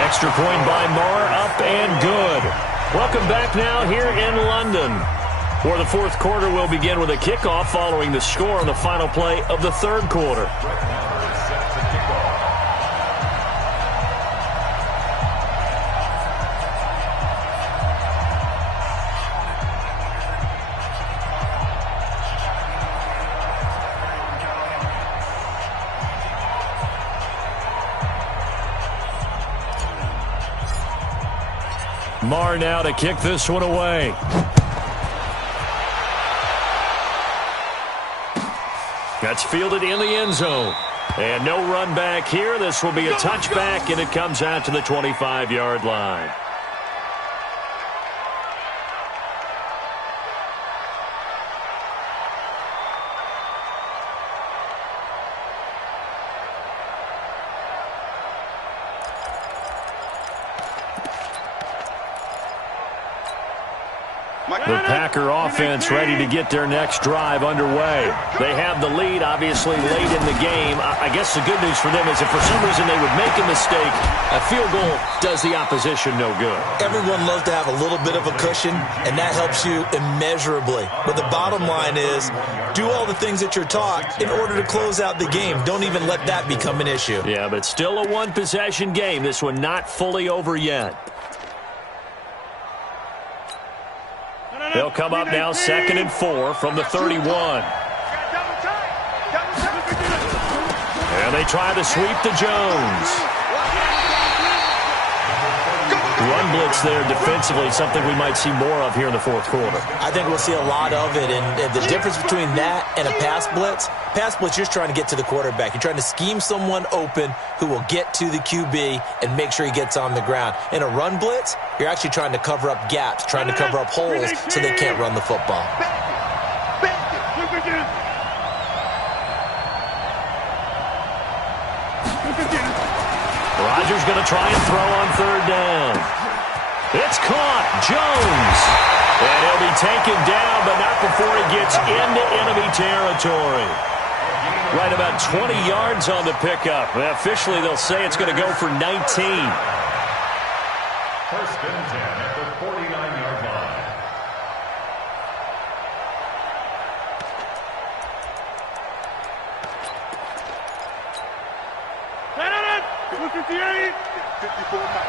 Extra point by Marr, up and good. Welcome back now here in London, where the fourth quarter will begin with a kickoff following the score on the final play of the third quarter. Marr now to kick this one away. That's fielded in the end zone. And no run back here. This will be a touchback, and it comes out to the 25-yard line. The Packer offense ready to get their next drive underway. They have the lead, obviously, late in the game. I guess the good news for them is if for some reason they would make a mistake, a field goal does the opposition no good. Everyone loves to have a little bit of a cushion, and that helps you immeasurably. But the bottom line is, do all the things that you're taught in order to close out the game. Don't even let that become an issue. Yeah, but still a one-possession game. This one not fully over yet. They'll come up now 2nd and 4 from the 31. And they try to sweep to Jones. Run blitz there defensively, something we might see more of here in the fourth quarter. I think we'll see a lot of it, and the difference between that and a pass blitz, you're just trying to get to the quarterback. You're trying to scheme someone open who will get to the QB and make sure he gets on the ground. In a run blitz, you're actually trying to cover up gaps, trying to cover up holes so they can't run the football. Rodgers going to try and throw on third down. It's caught. Jones. And he'll be taken down, but not before he gets into enemy territory. Right about 20 yards on the pickup. Officially, they'll say it's going to go for 19. First and 10 at the 49-yard line. Line on it. 58. 54 now.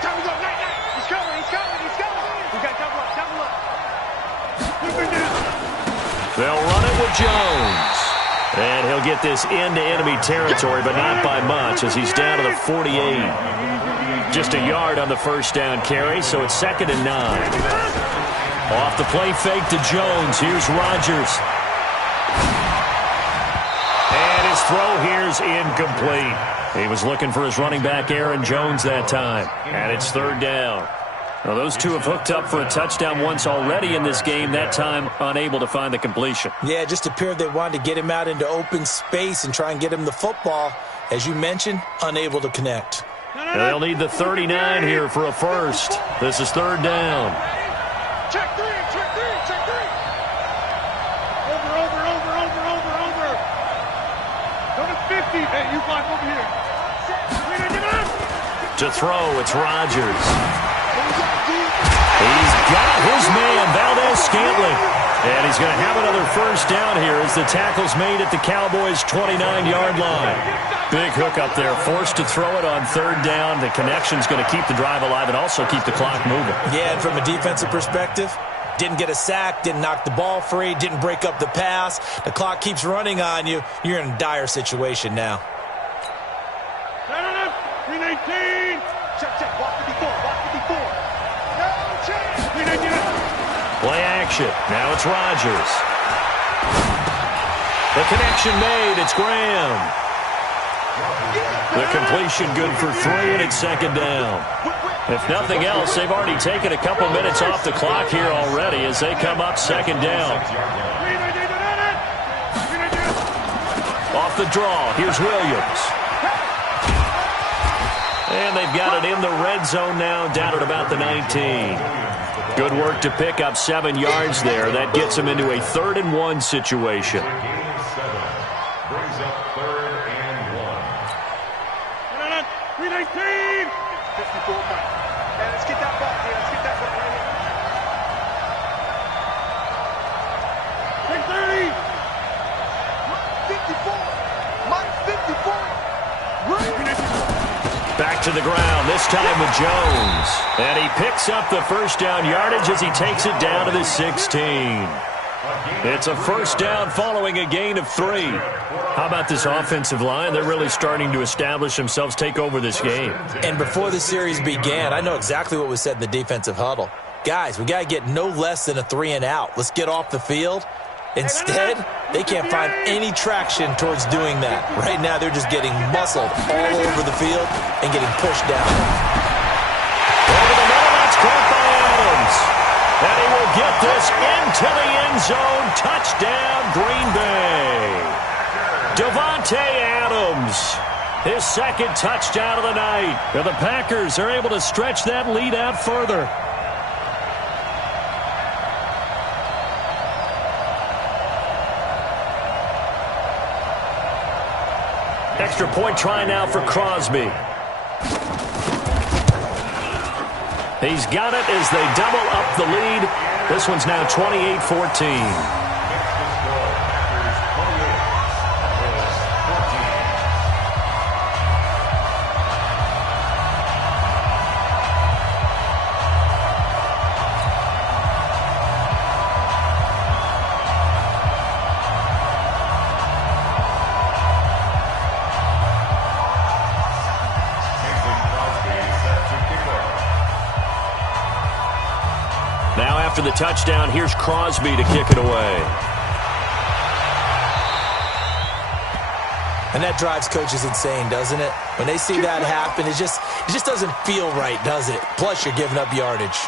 Time is up. Night. He's coming. We got double up. They'll run it with Jones. And he'll get this into enemy territory, but not by much as he's down to the 48. Just a yard on the first down carry, so it's 2nd and 9. Off the play fake to Jones. Here's Rodgers. And his throw here's incomplete. He was looking for his running back, Aaron Jones, that time. And it's 3rd down. Now, those two have hooked up for a touchdown once already in this game, that time unable to find the completion. Yeah, it just appeared they wanted to get him out into open space and try and get him the football. As you mentioned, unable to connect. They'll need the 39 here for a first. This is 3rd down. Check three. Over. Go to 50. Hey, you block over here. To throw, it's Rodgers. He's got his man, Valdez-Scantling. And he's going to have another first down here as the tackle's made at the Cowboys' 29-yard line. Big hook up there, forced to throw it on 3rd down. The connection's going to keep the drive alive and also keep the clock moving. Yeah, and from a defensive perspective, didn't get a sack, didn't knock the ball free, didn't break up the pass. The clock keeps running on you. You're in a dire situation now. 319. Check. Walk the connection. Now it's Rodgers. The connection made. It's Graham. The completion good for 3, and it's second down. If nothing else, they've already taken a couple minutes off the clock here already as they come up second down. Off the draw, here's Williams. And they've got it in the red zone now, down at about the 19. Good work to pick up 7 yards there. That gets them into a 3rd-and-1 situation. Brings up 3rd and 1. 319! 54 back. Yeah, let's get that ball here. Let's get that ball right here. 630! 54! Minus 54! Back to the ground, this time with Jones. And he picks up the first down yardage as he takes it down to the 16. It's a first down following a gain of 3. How about this offensive line? They're really starting to establish themselves, take over this game. And before the series began, I know exactly what was said in the defensive huddle. Guys, we got to get no less than a 3-and-out. Let's get off the field. Instead, they can't find any traction towards doing that. Right now, they're just getting muscled all over the field and getting pushed down. Over the middle, that's caught by Adams. And he will get this into the end zone. Touchdown, Green Bay. Davante Adams, his 2nd touchdown of the night. And the Packers are able to stretch that lead out further. Extra point try now for Crosby. He's got it as they double up the lead. This one's now 28-14. After the touchdown, here's Crosby to kick it away. And that drives coaches insane, doesn't it? When they see that happen, it just doesn't feel right, does it? Plus, you're giving up yardage.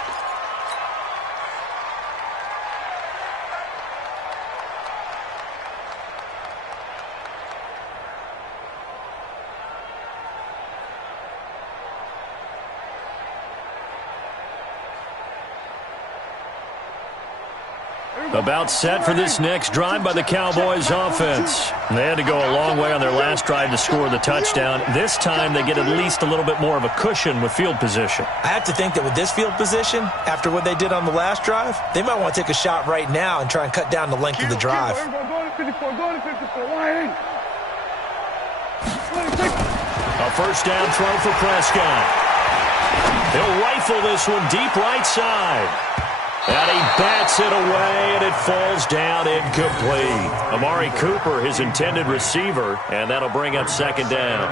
About set for this next drive by the Cowboys offense. They had to go a long way on their last drive to score the touchdown. This time they get at least a little bit more of a cushion with field position. I have to think that with this field position, after what they did on the last drive, they might want to take a shot right now and try and cut down the length of the drive. Go to 54, go to 54. Wide. A first down throw for Prescott. He'll rifle this one deep right side. And he bats it away, and it falls down incomplete. Amari Cooper, his intended receiver, and that'll bring up second down.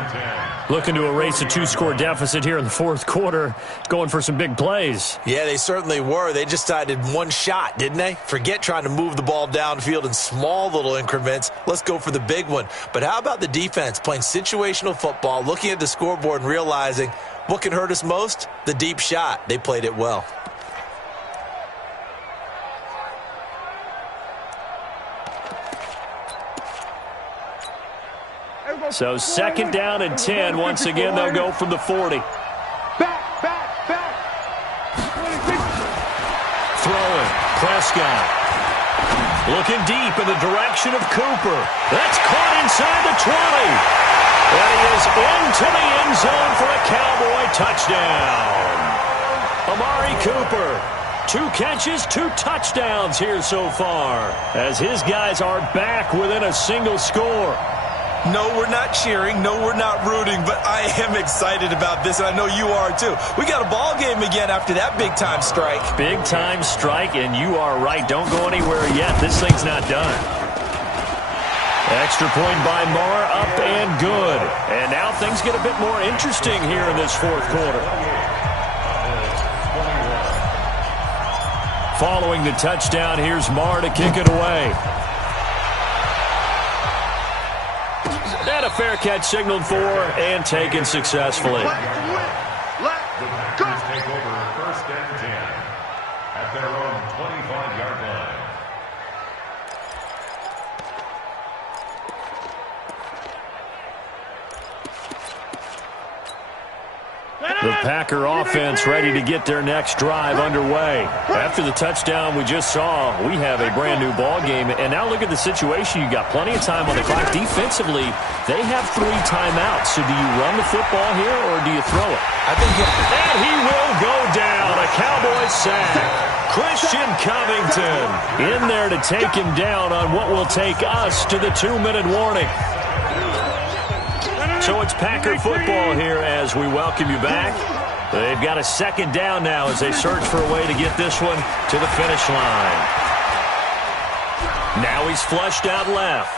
Looking to erase a 2-score deficit here in the 4th quarter, going for some big plays. Yeah, they certainly were. They just decided one shot, didn't they? Forget trying to move the ball downfield in small little increments. Let's go for the big one. But how about the defense playing situational football, looking at the scoreboard and realizing what can hurt us most? The deep shot. They played it well. So second down and 10. Once again, they'll go from the 40. Back. Throwing. Prescott. Looking deep in the direction of Cooper. That's caught inside the 20. And he is into the end zone for a Cowboy touchdown. Amari Cooper. 2 catches, 2 touchdowns here so far, as his guys are back within a single score. No, we're not cheering. No, we're not rooting. But I am excited about this, and I know you are too. We got a ball game again after that big-time strike. Big-time strike, and you are right. Don't go anywhere yet. This thing's not done. Extra point by Marr, up and good. And now things get a bit more interesting here in this 4th quarter. Following the touchdown, here's Marr to kick it away. And a fair catch signaled for and taken successfully. The Packers take over 1st and 10 at their own 25-yard line. The Packer offense ready to get their next drive underway. After the touchdown we just saw, we have a brand new ball game. And now look at the situation. You got plenty of time on the clock. Defensively, they have 3 timeouts. So do you run the football here or do you throw it? I think and he will go down. A Cowboys sack. Christian Covington in there to take him down on what will take us to the 2-minute warning. So it's Packer football here as we welcome you back. They've got a 2nd down now as they search for a way to get this one to the finish line. Now he's flushed out left.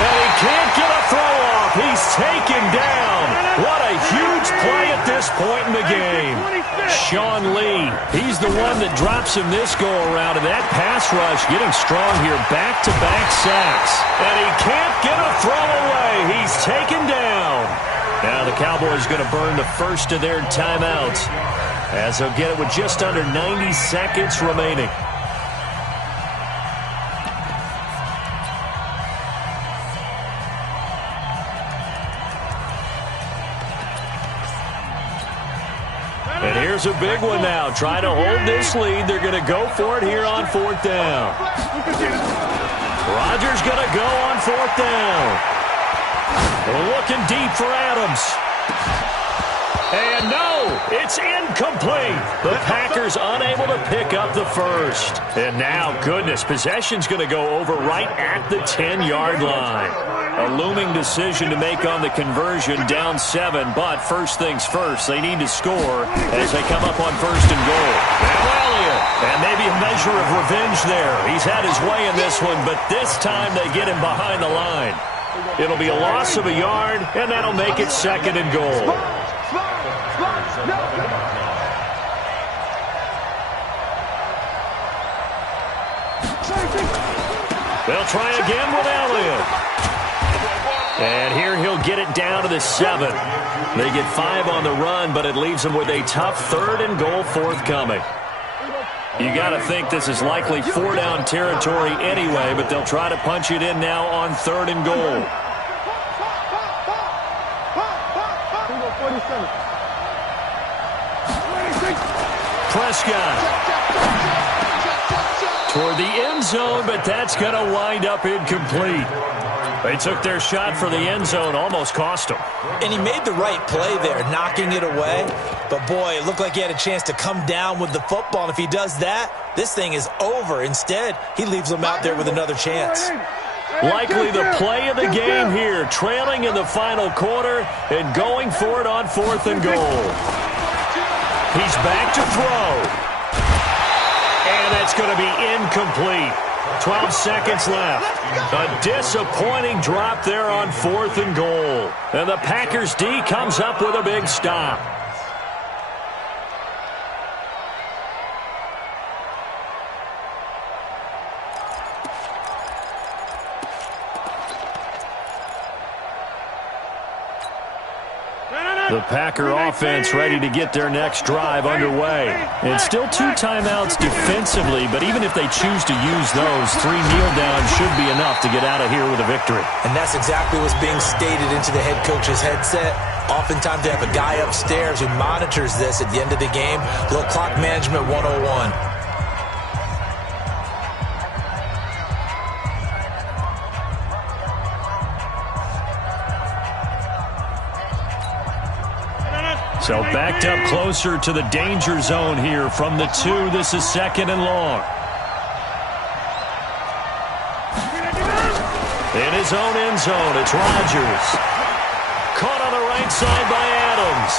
And he can't get a throw off. He's taken down. What a huge play at this point in the game. Sean Lee, he's the one that drops him this go-around. And that pass rush getting strong here. Back-to-back sacks. And he can't get a throw away. He's taken down. Now the Cowboys going to burn the first of their timeouts as they'll get it with just under 90 seconds remaining. And here's a big one now. Trying to hold this lead. They're going to go for it here on 4th down. Rodgers going to go on 4th down. Looking deep for Adams. And no, it's incomplete. The Packers unable to pick up the first. And now, goodness, possession's going to go over right at the 10-yard line. A looming decision to make on the conversion, down 7. But first things first, they need to score as they come up on 1st and goal. Now Elliott, and maybe a measure of revenge there. He's had his way in this one, but this time they get him behind the line. It'll be a loss of a yard, and that'll make it 2nd and goal. They'll try again with Elliott. And here he'll get it down to the 7. They get 5 on the run, but it leaves them with a tough 3rd and goal forthcoming. You got to think this is likely 4-down territory anyway, but they'll try to punch it in now on 3rd and goal. Prescott toward the end zone, but that's going to wind up incomplete. They took their shot for the end zone, almost cost them. And he made the right play there, knocking it away. But, boy, it looked like he had a chance to come down with the football. And if he does that, this thing is over. Instead, he leaves them out there with another chance. Likely the play of the game here, trailing in the final quarter and going for it on 4th and goal. He's back to throw. And that's going to be incomplete. 12 seconds left. A disappointing drop there on 4th and goal. And the Packers D comes up with a big stop. The Packer offense ready to get their next drive underway. And still 2 timeouts defensively, but even if they choose to use those, 3 kneel downs should be enough to get out of here with a victory. And that's exactly what's being stated into the head coach's headset. Oftentimes they have a guy upstairs who monitors this at the end of the game. Little clock management 101. So backed up closer to the danger zone here from the 2. This is 2nd and long. In his own end zone, it's Rodgers. Caught on the right side by Adams.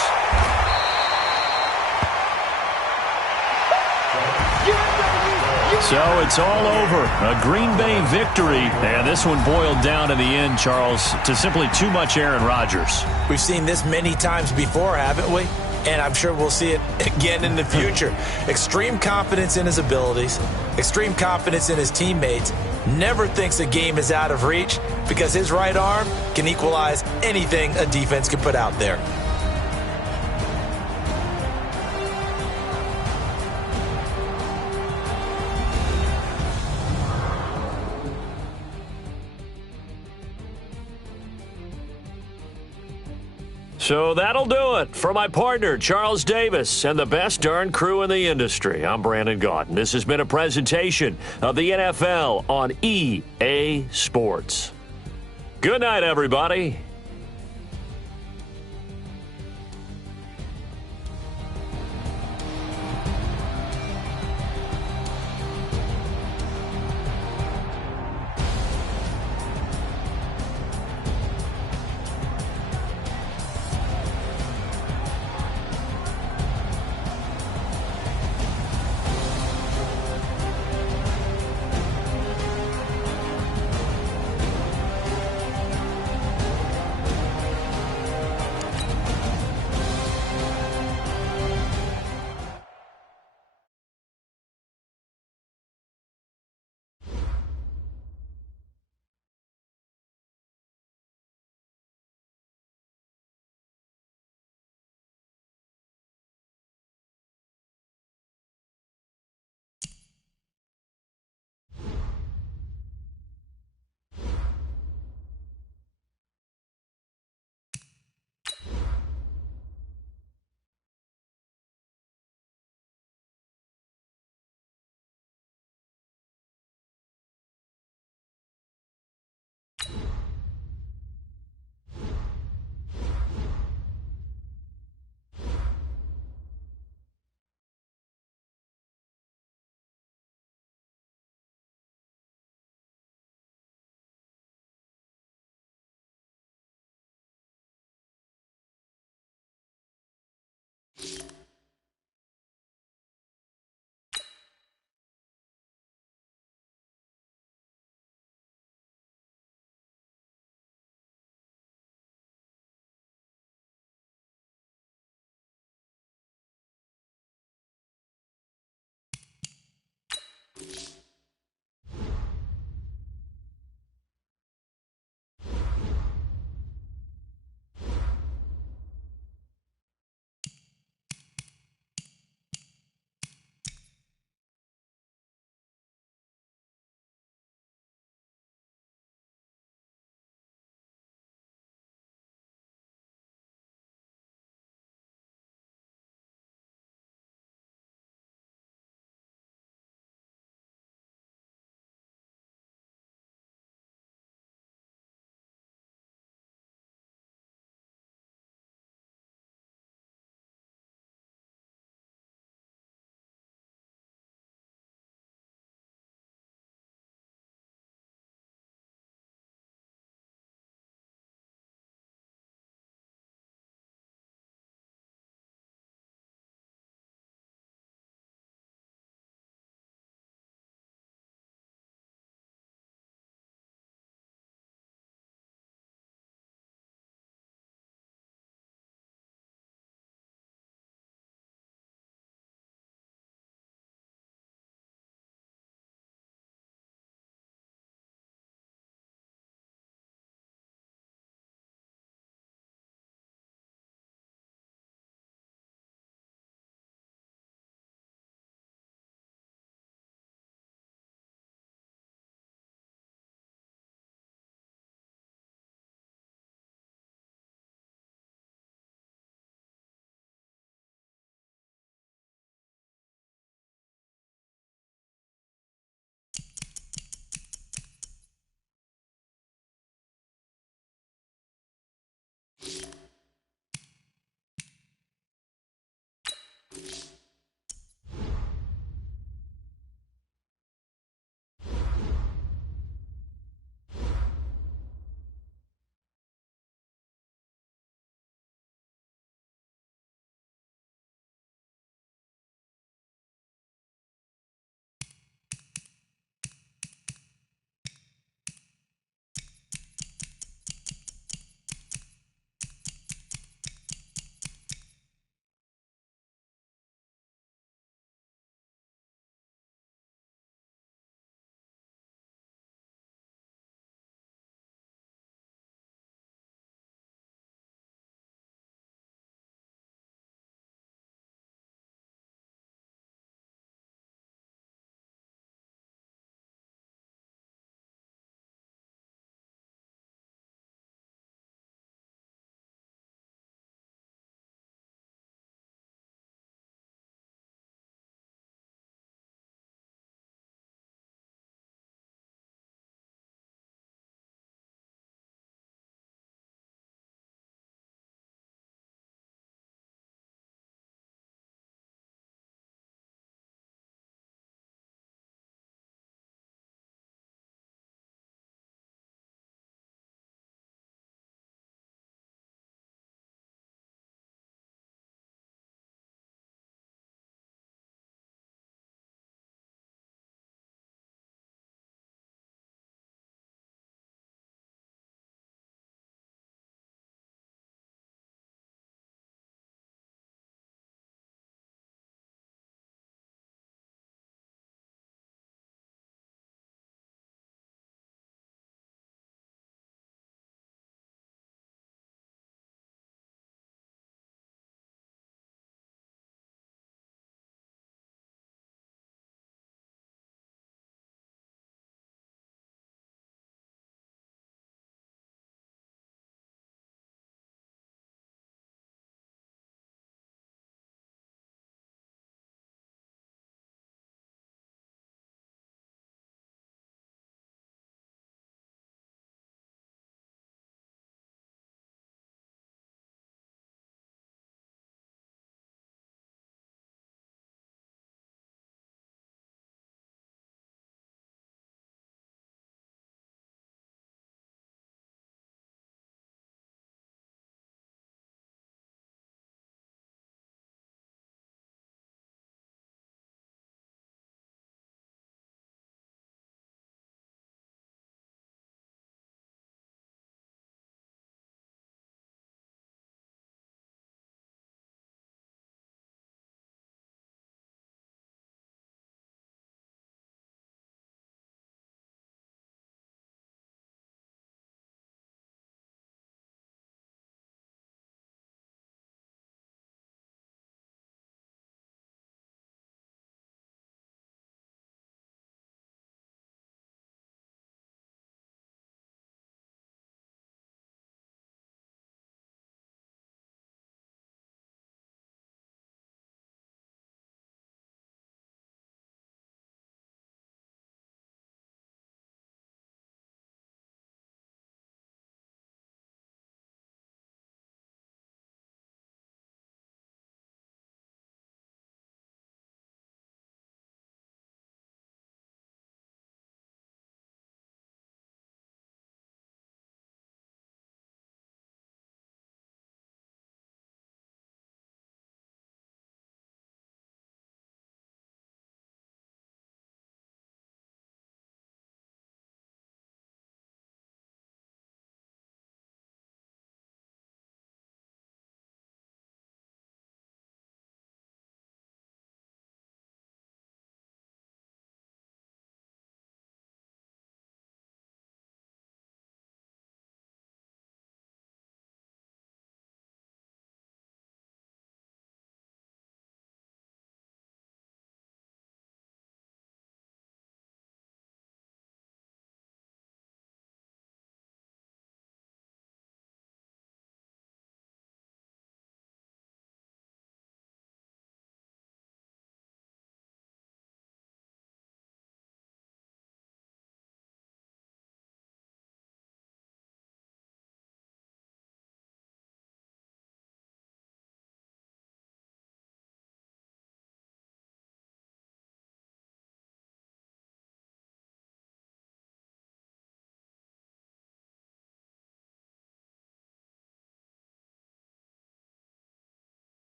So it's all over. A Green Bay victory. And this one boiled down in the end, Charles, to simply too much Aaron Rodgers. We've seen this many times before, haven't we? and I'm sure we'll see it again in the future. Extreme confidence in his abilities, extreme confidence in his teammates, never thinks a game is out of reach because his right arm can equalize anything a defense can put out there. So that'll do it for my partner, Charles Davis, and the best darn crew in the industry. I'm Brandon Gaudin. This has been a presentation of the NFL on EA Sports. Good night, everybody.